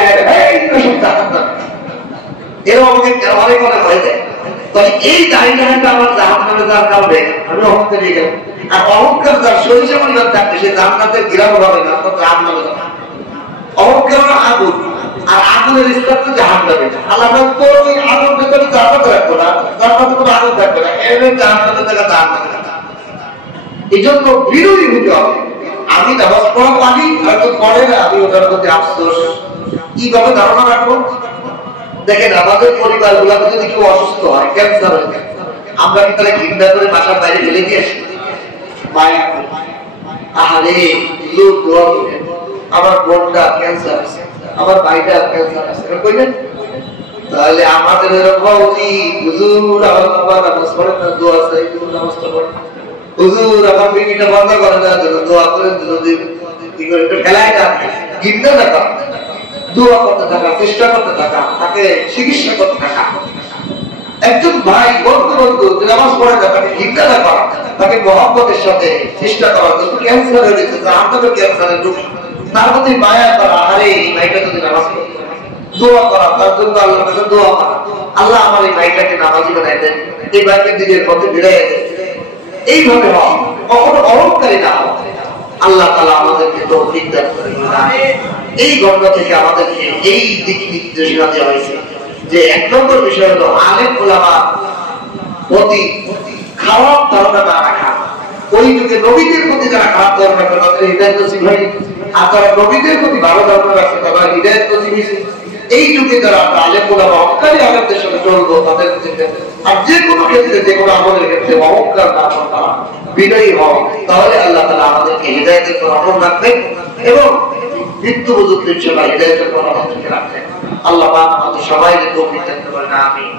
এরকম আমাকে অনেক অনেক হয়ে যায়। তবে এই দাঁড়িয়ে আমার জাহান্নামে যাওয়ার কারণে আমি অহংকারী গেলাম। আর অহংকার যার শরীরে পরিমাণ থাকবে, সে জান্নাতের গিরাম হবে না, জাহান্নামে যাবে। অহংকার হলো আগুন, আর আগুনের স্তর তো জাহান্নামে। আল্লাহ তো ওই আগুন ভেতরে জান্নাতে রাখবো না, জান্নাতে কোনো আগুন থাকবে না, এর জাহান্নামের জায়গা জাহান্নামে রাখবো। এই জন্য বিরোধী হতে হবে। আমি নামাজ পড়া পারি, হয়তো পড়ে না, আমি ওটার প্রতি আফসোস। কিভাবে ধারণা রাখবো? দেখেন আমাদের পরিবার গুলাতে যদি কেউ অসুস্থ হয়, ক্যান্সার হয়ে যায়, আমরা কি তাহলে ঘৃণা করে বাসার বাইরে ফেলে দিয়ে আসি? মায়া আহারে লোক দোয়া করে, আমার বোনটা ক্যান্সার আছে, আমার ভাইটা ক্যান্সার আছে, কইলেন তাহলে আমাদের এরকম হুজুর আমার বাবা নামাজ পড়ে না, দোয়া চাই, নামাজটা পড়ে, হুজুর আমার বিবিটা বন্ধ করে দেওয়ার জন্য দোয়া করেন, কি করে খেলায় না, ঘৃণা দেখা, দোয়া করতে থাকা, চেষ্টা করতে থাকা, তাকে চিকিৎসা করতে থাকা। একজন ভাই বন্ধু নামাজ পড়ে না, তাকে ঘৃণা দেখা, তাকে মহব্বতের সাথে চেষ্টা করা, ক্যান্সার হয়ে গেছে, আপনাদের ক্যান্সারের রোগী, তার প্রতি মায়া করা, আরে এই ভাইটা যদি নামাজ পড়ে, দোয়া করা, তার জন্য আল্লাহর কাছে দোয়া করা, আল্লাহ আমার এই ভাইটাকে নামাজি বানাই দেন, এই ভাইকে দিনের পথে ফিরাইয়া দেন। এইভাবে হয়, কখনো অহংকারী না হয়। আল্লাহ তাআলা আমাদেরকে তৌফিক দান করেন। এই ঘটনা থেকে আমাদেরকে এই দিক নির্দেশনা দেওয়া হয়েছে যে এক নম্বর বিষয় হলো আলেম ওলামার প্রতি খারাপ ধারণা না রাখা। ওই যুগে নবীদের প্রতি যারা খারাপ ধারণা করে তাদের হিদায়াত নসিব হয়নি, আর যারা নবীদের প্রতি ভালো ধারণা রাখছে তারা হিদায়াত নসিব হয়েছে। এই যুগে যারা আমরা আলেম ওলামা হক্কানি আলেমদের সাথে চলবো, তাদের আর যে কোনো ক্ষেত্রে, যে কোনো আমলের ক্ষেত্রে অহংকার না করা, বিনয়ী হওয়া, তাহলে আল্লাহ তাআলা আমাদেরকে হিদায়াতের উপর অটল রাখবেন এবং মৃত্যু পর্যন্ত ইনশাআল্লাহ হিদায়াতের উপর আমাদেরকে রাখবেন। আল্লাহ পাক আমাদের সবাইকে তৌফিক দান করেন। আমিন।